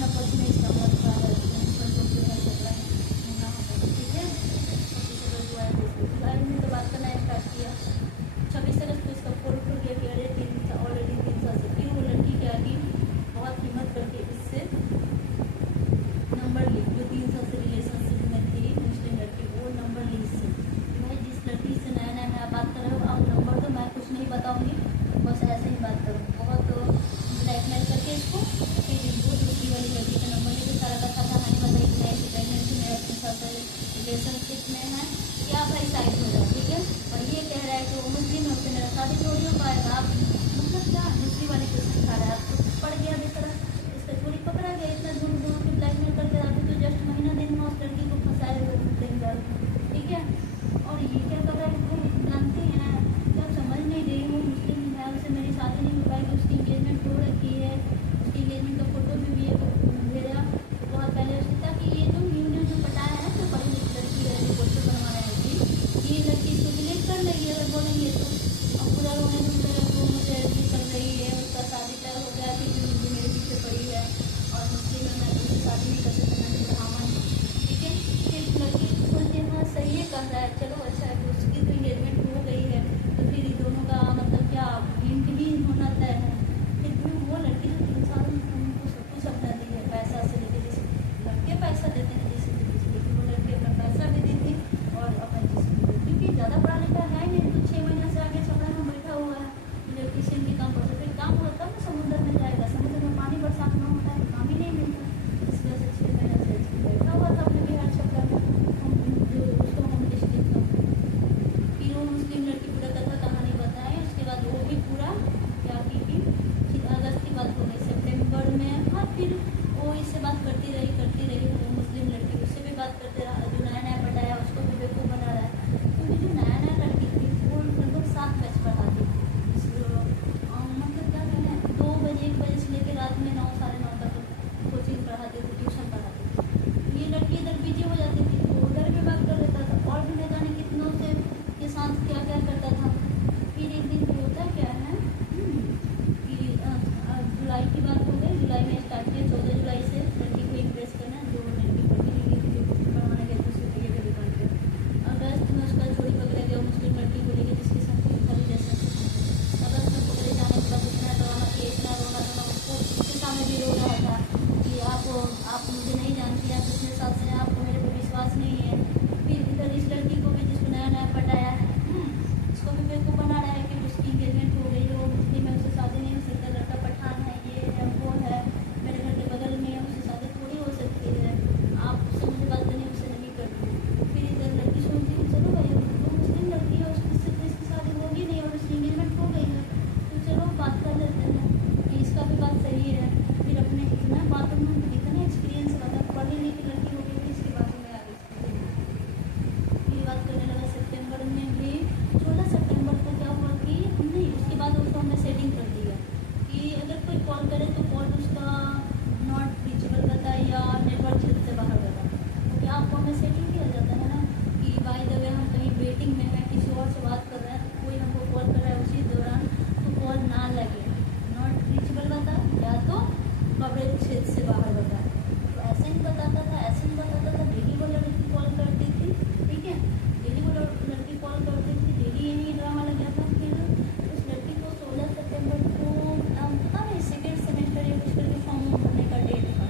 महीना कुछ नहीं, इसका मतलब है ठीक है। 26 जुलाई में तो बात करना स्टार्ट किया। 26 अगस्त को इसका फोन खुल गया कि अरे ऑलरेडी 3 साल से। फिर वो लड़की क्या की, बहुत हिम्मत करके इससे नंबर ली, जो 3 साल से रिलेशनशिप में थी मुस्लिम लड़की, वो नंबर ली इससे। भाई जिस लड़की से नया नया नया बात कर रहे हो आप नंबर दो, मैं कुछ नहीं बताऊँगी, बस ऐसे ही बात करूँ। बहुत ब्लैकमेल करके इसको फिर वो दूसरी वाली लड़की का नंबर लेके सारा कथा कहानी बताई कि मैं इसे प्रेगनेंसी में अपने साथ रिलेशनशिप में है, क्या भाई साइड हो जाओ ठीक है। और ये कह रहा है कि वो मुस्लिम है, उससे मेरा शादी थोड़ी हो पाएगा। आप मतलब क्या दूसरी वाली क्वेश्चन खा रहा है, आपको पड़ गया बेचारा, इसका चोरी पकड़ा गया। इतना झूठ बोल के ब्लैकमेल करके अभी तो जस्ट महीना दिन में उस लड़की को फंसाए हुए ठीक है। और ये क्या कर रहा है, वो जानते हैं क्या, समझ नहीं रही, वो मुस्लिम है, उससे मेरी शादी नहीं हो पाएगी, उसकी इंगेजमेंट हो रखी है, उसकी इंगेजमेंट का फोटो भी ये भेजा बहुत पहले उसने, ताकि ये जो न्यू जो पटाया है जो बड़ी लड़की है जो पोस्टर बनवा रहे हैं ये लड़की इसको डिलीट कर लेगी अगर बोलेंगे तो। अब पूरा रोने धूम रहे वो मुझे ऐसी कर रही है, उसका शादी तय हो गया, फिर भी मेरे पीछे पड़ी है और मुस्लिम है, मैं उससे शादी नहीं कर सकता, मैं ब्राह्मण ठीक है। फिर लड़की बोलती है हाँ सही है कर रहा है, चलो अच्छा है, तो उसकी तो इंगेजमेंट हो गई है, तो फिर दोनों का मतलब क्या हिंट भी होना तय है। फिर भी वो लड़की जो 3 साल में उनको सब कुछ अपना दी है, पैसा से लेके, जैसे लड़के पैसा देते हैं जैसे लेकिन वो लड़के अपना पैसा भी दी थी और अपना जिसम भी, क्योंकि ज़्यादा पढ़ा लिखा है नहीं, तो 6 महीने से आगे छपड़ा में बैठा हुआ है, लड़की से भी काम कर सकते, फिर काम होता है ना समुद्र में जाएगा, समुद्र में पानी बरसात ना होता है, काम ही नहीं मिलता, इस वजह से 6 महीने से बैठा हुआ था अपने बिहार छपड़ा में, जो उसको होम डिस्ट्रिक्ट का। फिर वो मुस्लिम लड़की पूरा कथा कहानी बताए, उसके बाद वो भी पूरा क्या की फिर अगस्त की बात हो गई, सितंबर में हाँ फिर वो इससे बात करती रही वो मुस्लिम लड़की, उससे भी बात करते रहा, जो नया नया पटाया उसको भी बेवकूफ़ बना रहा है, क्योंकि जो नया नया लड़की थी वो लगभग 7 बैच पढ़ाती थी, मतलब क्या कहना है 2 बजे 1 बजे से लेकर रात में 9 साढ़े 9 तक कोचिंग पढ़ाती थी, ट्यूशन पढ़ाती थी। ये लड़की इधर बिजी हो जाती थी, वो उधर भी बात कर लेता था और भी न जाने कितनों से के साथ क्या क्या करता था। फिर एक दिन होता क्या है कि जुलाई की बात हो गई, जुलाई में स्टार्ट किया, 14 जुलाई से लड़की को इम्प्रेस करना, जो लड़की पढ़ती नहीं गई थी, जो कुछ पढ़वाने गए थे उसके भैया के दुकान पर। अगस्त में उसका चोरी पकड़ा गया मुस्लिम लड़की को लेकर, जिसके साथ खाली रिलेशन। अगस्त में पकड़े जाने के बाद इतना डराना किया, इतना रोना धोना, उसको उसके सामने भी रो रहा था कि आप मुझे नहीं जानती, आप इतने साल से आपको मेरे पे विश्वास नहीं है। फिर इधर इस लड़की को भी जिसको नया नया पटाया है इसको भी बेवकूफ़ बना रहा है कि उसकी इंगेजमेंट हो गई, वो मुस्लिम है, उससे शादी नहीं हो सकता, लड़का पठान है, ये है वो है, मेरे घर के बगल में है, उससे शादी थोड़ी हो सकती है, आप उससे मुझे बात करनी उससे नहीं करती। फिर इधर लड़की सोचती है चलो भाई वो मुस्लिम लड़की है, उसकी शादी होगी नहीं और उसकी इंगेजमेंट हो गई है, तो चलो बात कर लेते हैं कि इसका भी बात सही है। फिर अपने इतना बातों में इतना एक्सपीरियंस रहा, पढ़ी लिखी लड़की हो गई थी, इसकी बातों में आ गई। ये बात करने लगा सितंबर में भी, 16 सितंबर को क्या हुआ कि नहीं उसके बाद उसको हमने सेटिंग कर दिया कि अगर कोई कॉल करे तो कॉल उसका नॉट रीचेबल बताए या नेटवर्क क्षेत्र से बाहर बताए, तो क्या आपको हमें सेटिंग किया जाता है ना कि बाय द वे हम कहीं वेटिंग में हैं, किसी और से बात कर रहे हैं, कोई हमको कॉल कर रहा है उसी दौरान, तो कॉल ना लगे, नॉट रीचेबल बताए या तो कवरेज क्षेत्र से बाहर बताए। तो ऐसे नहीं बताता था, डेली वो लड़की कॉल करती थी ठीक है, डेली वो लड़की कॉल करती थी, डेली यही ड्रामा लग गया था। फिर उस लड़की को 16 सितंबर को पता नहीं सेकेंड सेमेस्टर या कुछ करके फॉर्म भरने का डेट था,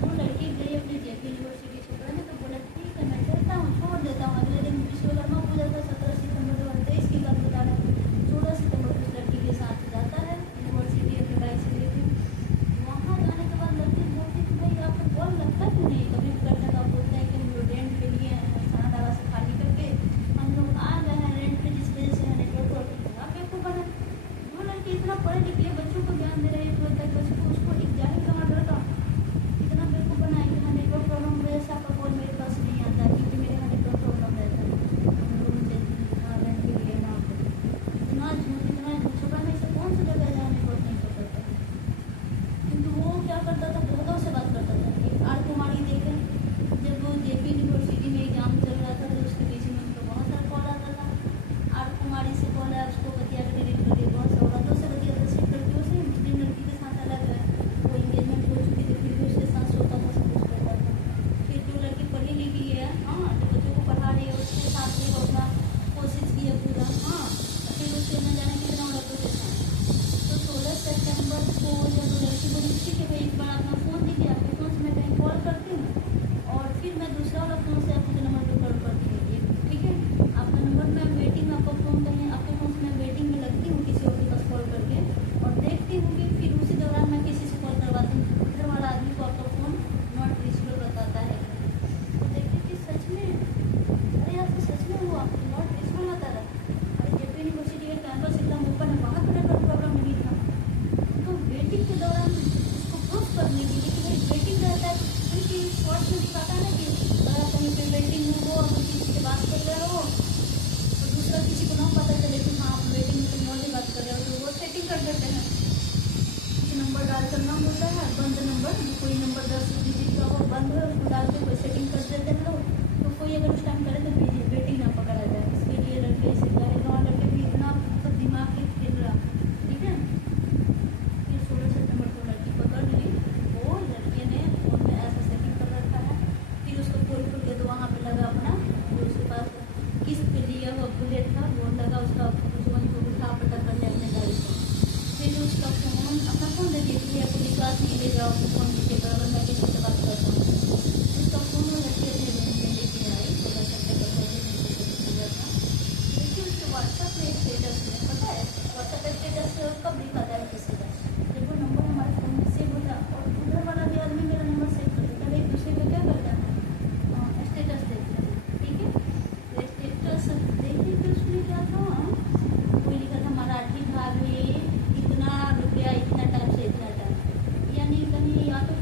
वो लड़की गई अपनी जेपी यूनिवर्सिटी छपरा में, तो बोला ठीक है मैं चलता हूँ, छोड़ देता हूँ। अगले दिन विश्वकर्मा पूजा था 17 सितंबर 2023 की बात बता रहे हैं, 16 सितंबर को उस लड़की के साथ जाता है यूनिवर्सिटी अपने बाइक से लेकर। वहाँ जाने के बाद लड़की बहुत ही दौरान उसको प्रूफ करने के लिए कि भाई वेटिंग रहता है, क्योंकि शॉर्ट्स में दिखाता है ना कि अगर आप कहीं पे वेटिंग में हो, अगर किसी से बात कर रहे हो तो दूसरा किसी को ना पता चले कि हाँ आप वेटिंग में कहीं और भी बात कर रहे हो, तो वो सेटिंग कर देते हैं। कुछ नंबर डाल करना होता है, बंद नंबर, कोई नंबर 10 डिजिट का हो बंद है, उसको डाल के कोई सेटिंग कर देते हैं लोग, तो कोई अगर उस टाइम करे तो वेटिंग ना पकड़ा जाए। इसके लिए लड़के से गाँव लड़के भी इतना सब दिमाग के खेल रहा, ठीक है। फिर 16 सितंबर को लड़की पकड़ ली, वो लड़के ने फोन में ऐसा सेटिंग कर रखा है, फिर उसको खोल के तो वहाँ पे लगा अपना, जो उसके पास किस्त पे लिया हुआ बुलेट था वो लगा, उसका तुरंत को उठा पटक कर ले अपने गाड़ी को। फिर उसका फोन, अपना फोन दे दिया कि आपको विश्वास नहीं ले जाओ, फोन दीजिए पर अगर मैं किसी से बात करता हूँ। उसका फोन वो लड़की अपने रूम में लेके आई, तो बस अपने था। देखिए उसके व्हाट्सएप में स्टेटस में, पता है व्हाट्सएप स्टेटस कब दिखाता है किसी का, जब वो नंबर हमारे फ़ोन में सेव होता है और उधर वाला भी आदमी मेरा नंबर सेव कर देता है, एक दूसरे को क्या करता है स्टेटस देखते हैं, ठीक है। तो स्टेटस देखिए कि उसमें क्या था, कोई लिखा था मराठी भाभी इतना रुपया इतना टाइम से इतना टाइम, यानी कहीं या तो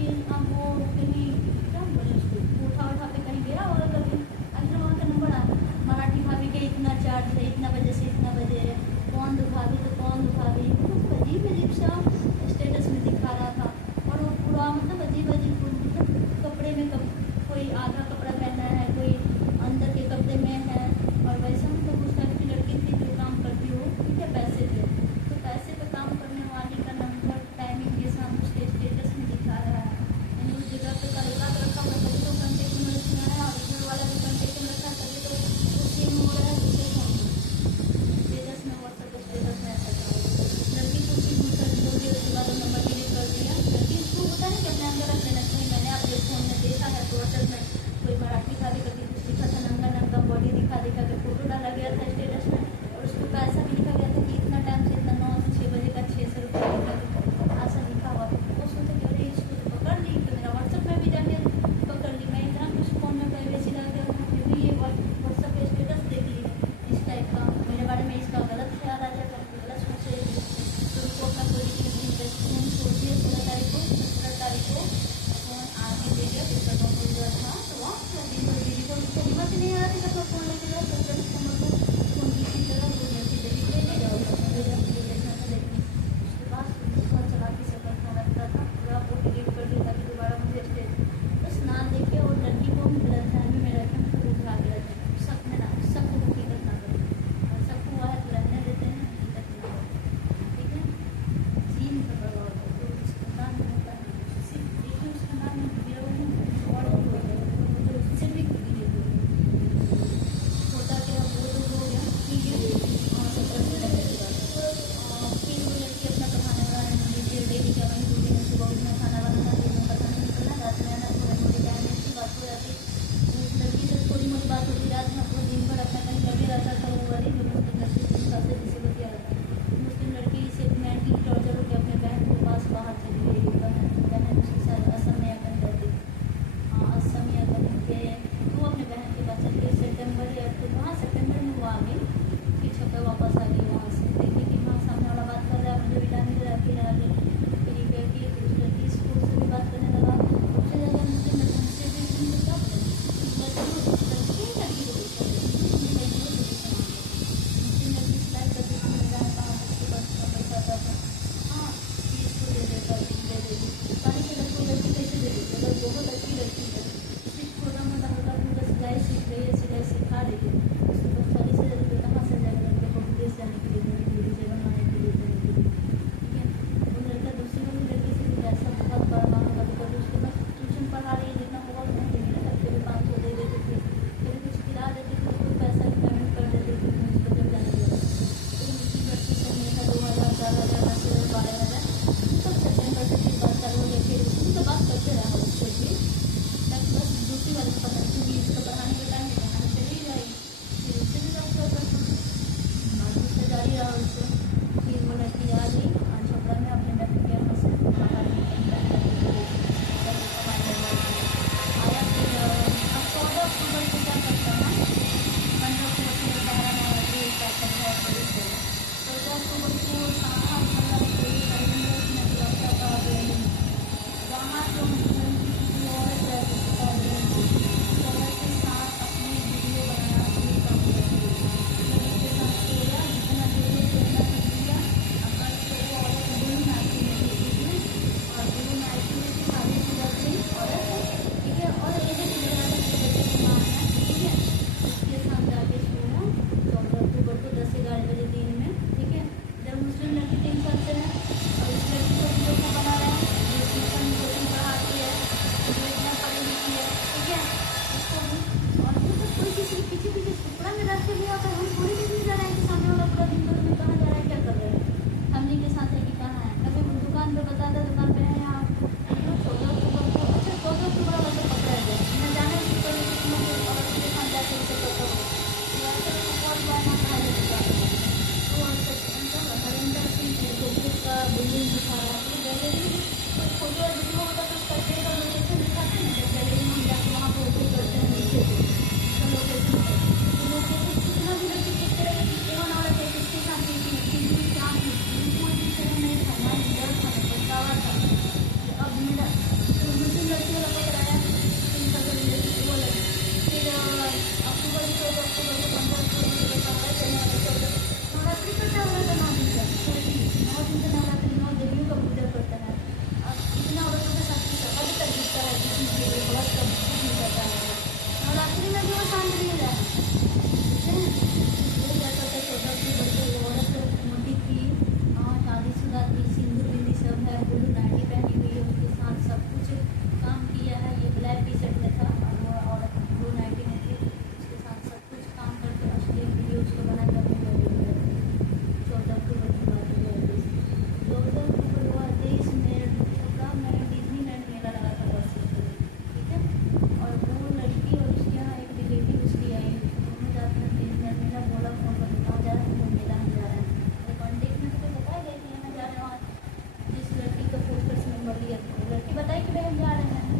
बाइक में जा रहे हैं,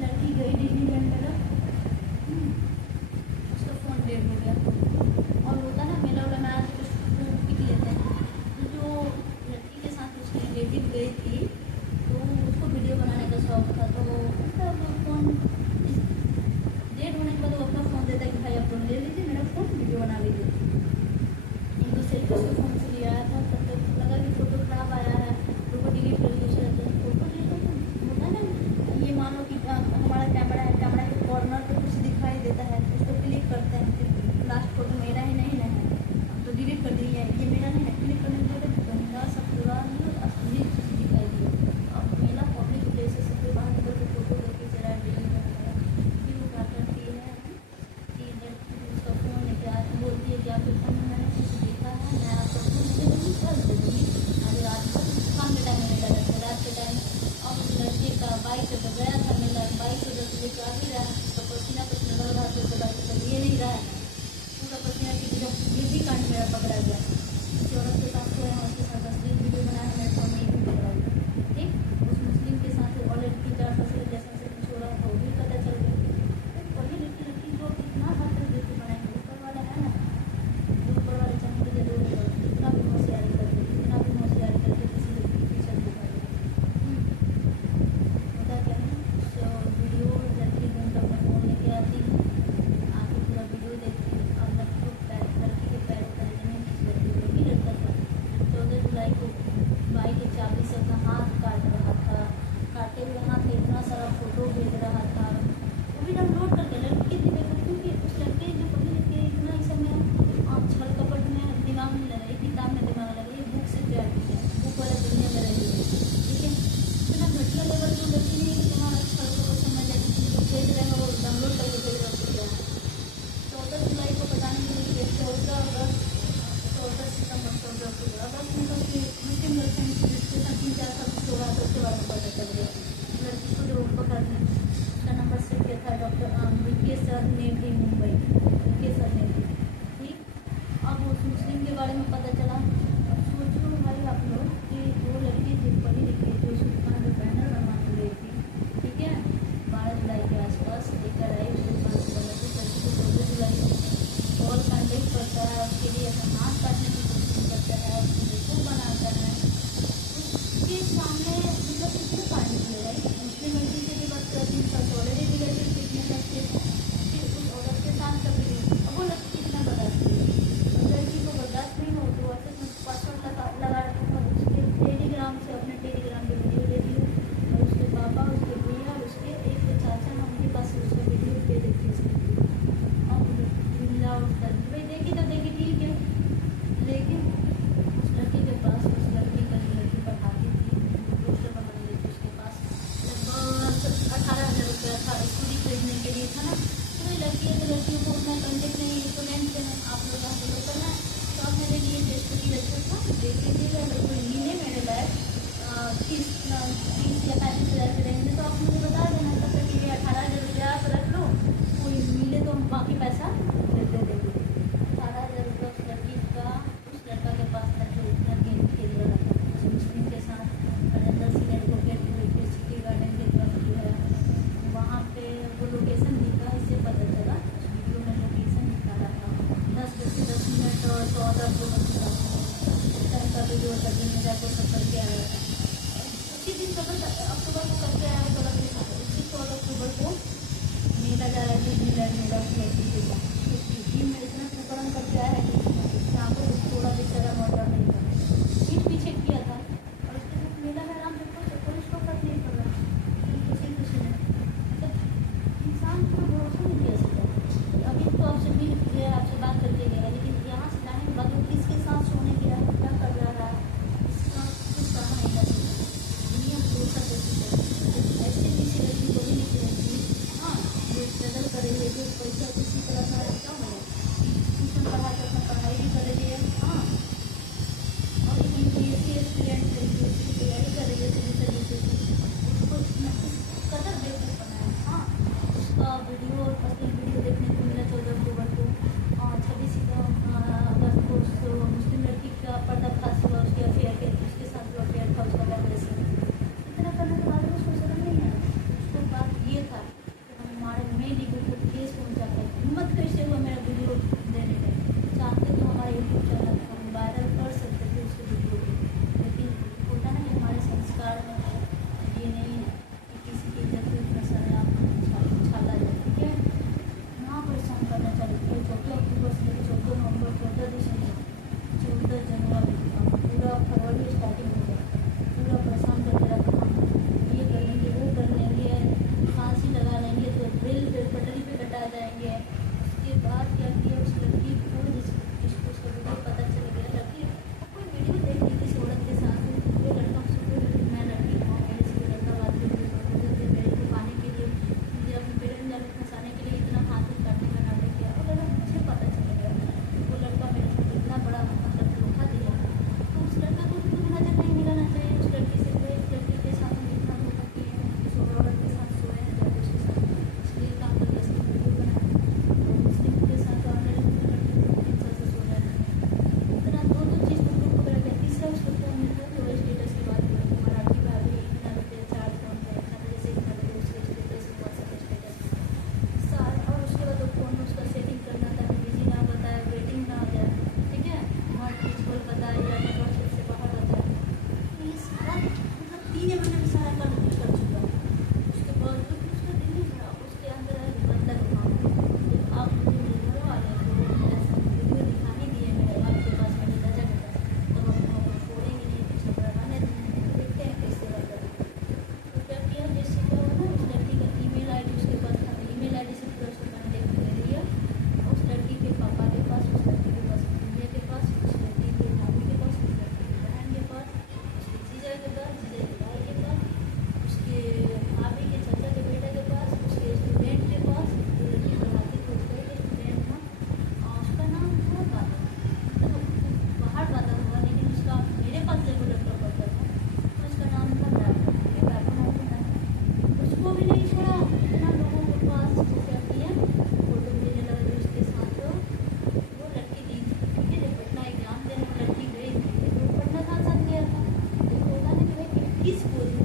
लड़की गई डिज्नीलैंड में ना, उसका फ़ोन डेड हो गया। और होता ना मेला वाला में आज कुछ पिक लेते हैं, तो जो लड़की के साथ उसकी रिलेटिव गई थी तो उसको वीडियो बनाने का शौक था, तो मतलब फ़ोन डेड होने के बाद वो अपना फ़ोन देता है कि भाई आप फ़ोन ले लीजिए, मेरा फ़ोन वीडियो बना लीजिए। एक दो सेल्फी उसके फ़ोन से लिया था, तब तक लगा कि फ़ोटो खराब आया है, तो वो डिलीट कर दिया। फ़ोटो ले तो होता है ना, ये मानो कि हमारा कैमरा है, कैमरा के कॉर्नर पे कुछ दिखाई देता है, उसको क्लिक करते हैं, फिर लास्ट फोटो मेरा ही नहीं है, अब तो डिलीट कर दी है, ये मेरा नहीं है, क्लिक करने के बाद गंदा सा पूरा असली चीज़ दिखाई दी। अब मेरा पब्लिक प्लेस से फिर बाहर निकल के फोटो लेके चला डिलीट हो गया। फिर वो क्या करती है कि उसका फ़ोन लेके आती, बोलती है कि आपके फ़ोन में मैंने कुछ देखा है, मैं आपका फ़ोन दे दूँगी, कल दे दूँगी। अरे रात को शाम के टाइम में मेला लगता है, रात के टाइम अब उस लड़के का बाइक से तो गया था मेला, बाइक से उधर से लेकर आ भी रहा है, तो पसीना पसीना लग रहा था, तो बाइक से ये नहीं रहा है पूरा पसीना की, जब ये भी कांड मेरा पकड़ा गया। किसी औरत के साथ सोया है, उसके साथ असली वीडियो बनाया है, मेरे फ़ोन में ये भी पकड़ा गया। ठीक, उस मुस्लिम के साथ ऑलरेडी 3-4 साल से जैसा से कुछ हो रहा था वो भी पता चल गया। वही लड़की जो इतना हद तक वीडियो बनाएंगे, ऊपर वाला है ना, जो ऊपर वाले चाहेंगे जो लोग इतना भी होशियारी करके, इतना भी होशियारी करके किसी लड़की के पीछे दिखा होता क्या है। तो वीडियो लड़की घूम अपना फ़ोन लेके आती है, आके पूरा वीडियो देखती है, और लड़की के पैर तले जमीन खींच लेती है। वही लड़का था 14 जुलाई को बाइक की चाबी से अपना हाथ काट रहा था, काटे हुए हाथ में इतना सारा फोटो भेज रहा था, वो भी डाउनलोड करके लड़की थी देखो, क्योंकि उस लड़के जो पढ़ी लिखी इतना इस समय छल कपट में दिमाग नहीं लगा, किताब में दिमाग लगा, ये बुक से प्यार किया, बुक वाला दुनिया में रही है। ठीक है, इतना घटिया लेवल की लड़की नहीं कि तुम्हारा छल कपट समझ जाए, किसी को भेज रहे हो और डाउनलोड करके भेज रहे हो क्या है। 14 जुलाई को पता नहीं मुझे 14 अगस्त 14 सितंबर 14 अक्टूबर अगस्त में तो मुस्लिम गर्लफ्रेंड जिसके साथ 3-4 साल कुछ हो रहा था, उसके बाद में पता चल गया लड़की को जो पकड़ ली। उसका नंबर सेव किया था doctor VK sir Negi Mumbai, VK sir Negi. ठीक, अब उस मुस्लिम के बारे में पता चला। अब सोचो भाई आप लोग कि वो लड़की जो पढ़ी लिखी जो उसकी दुकान में बैनर बनवाने गई थी, ठीक है, 12 जुलाई के आसपास लेकर आई, उसके पास लड़की को 14 जुलाई को कॉल कंडक्ट करता है, उसके लिए अपना हाथ काटने की कोशिश करता है, उसको बेवकूफ़ बनाता है, उसके सामने मतलब कितने कांड निकले भाई। मुस्लिम लड़की से भी बात करती है, साथ ऑलरेडी रिलेटेड कितने लगते, फिर उस औरत के साथ कर रही है। अब वो लड़की कितना बर्दाश्त करेगी, लड़की को बर्दाश्त नहीं हो तो वैसे पासवर्ड लगा उसके टेलीग्राम से अपने टेलीग्राम पे वीडियो दे दी, और उसके पापा, उसके भैया और उसके एक चाचा ना उनके पास उसका वीडियो दे देती है उसकी। अब मिला उसका भाई देखी तो देखी ठीक है, लेकिन उस लड़की के पास उस लड़की का लड़की पढ़ाती थी, पोस्टर बना दी थी उसके पास, लगभग 18,000 रुपया था, स्कूटी खरीदने के लिए था ना। तो वही लड़की है तो लड़कियों को उतना कंटेक्ट नहीं, स्टूडेंट से आप लोग यहाँ से करना है, तो आप मेरे लिए जो स्कूटी रखते था देख लीजिएगा, अगर कोई मिले मेरे लायक 30 या 35,000 के रेंज में, तो आप मुझे बता देना, तब तक के लिए 18,000 रुपया आप रख लो, कोई मिले तो हम बाकी पैसा दे देंगे। 18,000 रुपया उस लड़की का उस लड़का के पास था जो इतना गेम खेल रहा था उस मुस्लिम के साथ, राजेंद्र सिंह एडवोकेट हुए सिटी गार्डन के तरफ जो है वहाँ पे वो लोकेशन दिखा, इससे पता चला वीडियो में लोकेशन दिखा रहा था 10:10 और 14 को उस टाइम का वीडियो था, दिन में जाकर सब करके आया था। उसी दिन 14 अक्टूबर को करके आया 14 के साथ, उसी 14 अक्टूबर को मेला जा रहा है डिज्नीलैंड मेला उस लड़की के साथ, उस दिन में इतना कुकर्म करके आया है कि यहाँ को थोड़ा बेचारा मर्डर नहीं था, पीठ पीछे किया था, और उसके बाद मेला में आराम से कोई उसको फर्क नहीं पड़ रहा, खुशी में मतलब इंसान को भरोसा नहीं किया सकता। अभी तो आपसे मिल गया, आपसे बात करके गया, लेकिन यहाँ से जाने के बाद वो किसके साथ सोने गया है, क्या कर रहा है, इसका कुछ कहना नहीं जा सकता। दुनिया भरोसा करती है, ऐसे किसी लड़की को भी नहीं रहती। हाँ, जो स्ट्रगल कर रही है, जो पैसा किसी तरह का क्या हो, ट्यूशन पढ़ा कर अपना पढ़ाई भी कर रही है, हाँ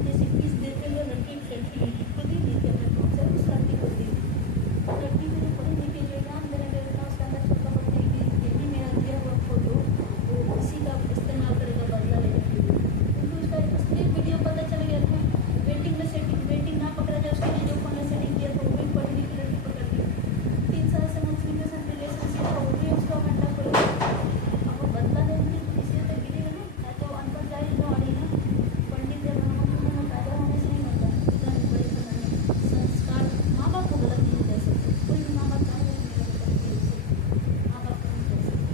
जैसे किस देते हुए लड़की एक सेल्फी ली थी, खुद ही ली थी अपने फोन से, उस लड़की को दी। लड़की को जो पढ़ने के लिए एग्जाम देने गया था उसके अंदर छोटा पड़ती कि ये भी मेरा दिया हुआ फोटो वो इसी का इस्तेमाल करेगा बदला लेने के लिए, क्योंकि उसका इसलिए वीडियो पता चल गया था। वेटिंग में सेटिंग वेटिंग ना पकड़ा जाए उसके लिए जो फोन में सेटिंग किया था वो भी पढ़ने की लड़की पकड़ ली। 3 साल से मुझसे के साथ रिलेशनशिप था, वो भी उसका घंटा खुल गया। अब वो बदला लेने की किसी तो गिरेगा ना, मैं तो अनपढ़ जाहिल दौड़ी ना, पंडित या ब्राह्मण में पैदा होने से नहीं बनता। इतना बड़ी संस्कार माँ बाप को गलत नहीं कह सकते, कोई भी माँ बाप चाहे मेरा बेटा गलती उसे माँ बाप को नहीं कह सकते,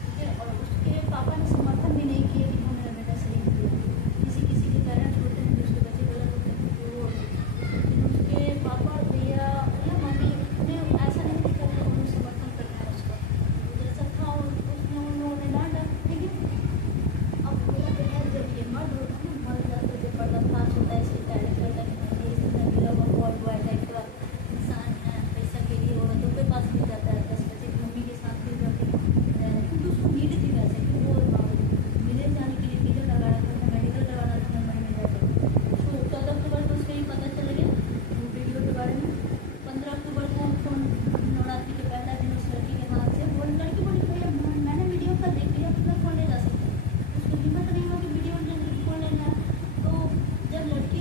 ठीक है। और उसके पापा ने समर्थन भी नहीं किया कि हाँ मेरा बेटा सही किया। किसी किसी के पेरेंट्स होते हैं जो उसके बच्चे गलत होते हैं तो वो, लेकिन उसके पापा भैया या मम्मी ने ऐसा नहीं दिखा कि उन्होंने समर्थन करना है उसका, वो जैसा था उसने उन लोगों ने डांटा, ठीक है। अब मेरा बेटा जब ये मर्द होता है ना, मर्द जाकर जब पर्दाफाश होता है इसलिए डायरेक्ट करता है कि ये इतना मिला हुआ बहुत बॉय टाइप का इंसान है, पैसा के लिए औरतों के पास भी जाता है, 10 बजे की मम्मी के साथ भी जाके क्योंकि उसको नीड थी पैसे कि वो विदेश जाने के लिए टिकट लगा रहा था, मेडिकल करवाना था मुंबई में जाकर। उसको 14 अक्टूबर को उसके ही पता चल गया वीडियो के बारे में। 15 अक्टूबर को फोन नवरात्रि के पहला दिन उस लड़की के हाथ से वो लड़की बोली भैया मैंने वीडियो का देख लिया तो मैं फोन ले जा सकती हूँ, उसको हिम्मत नहीं हुआ कि वीडियो फोन ले जाए। तो जब लड़की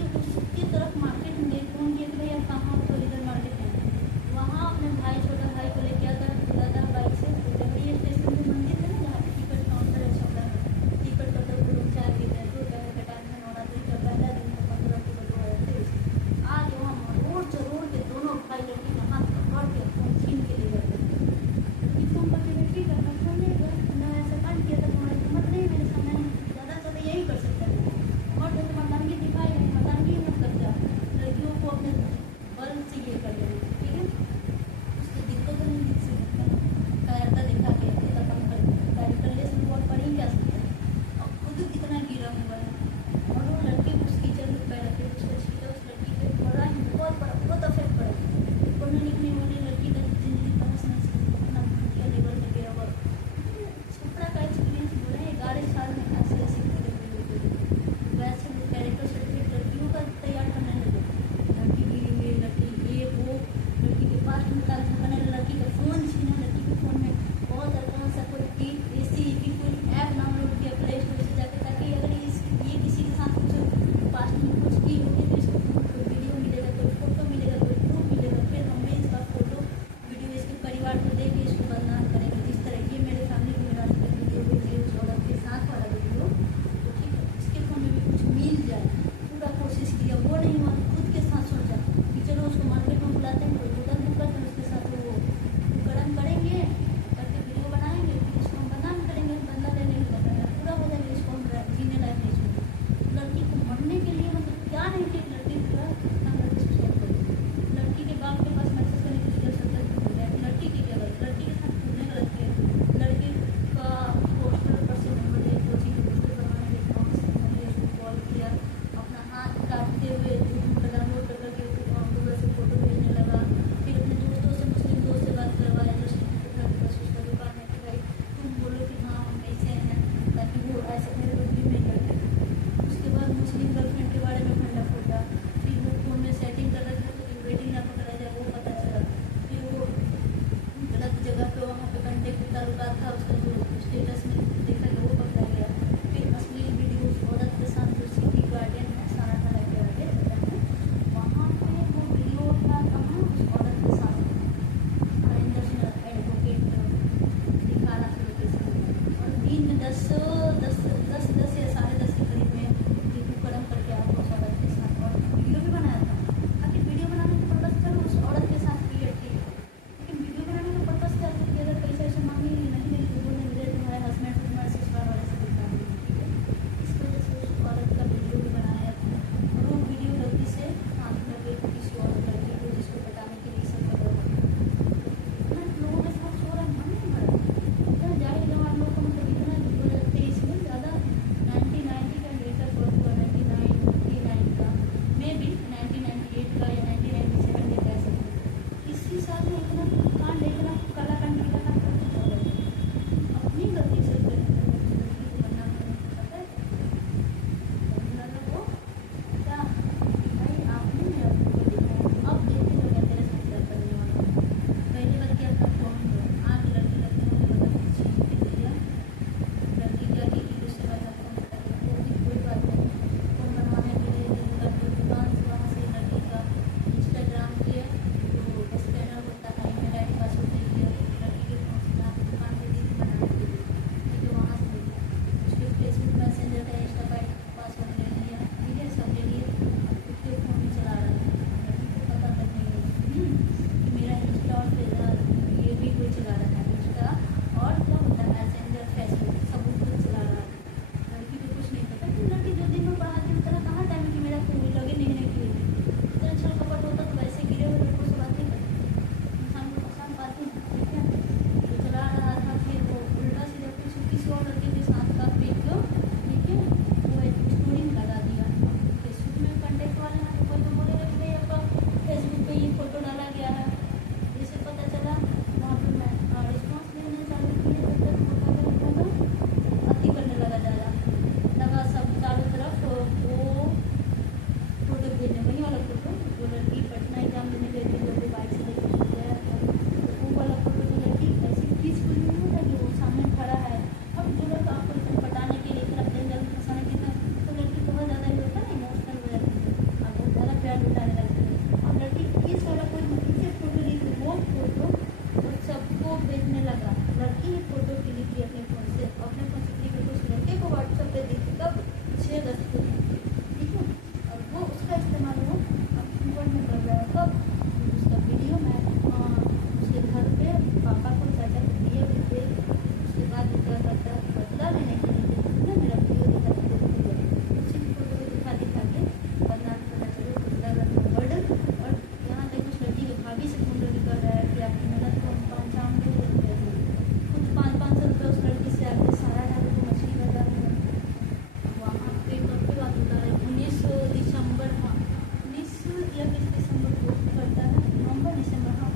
दिसंबर, हाँ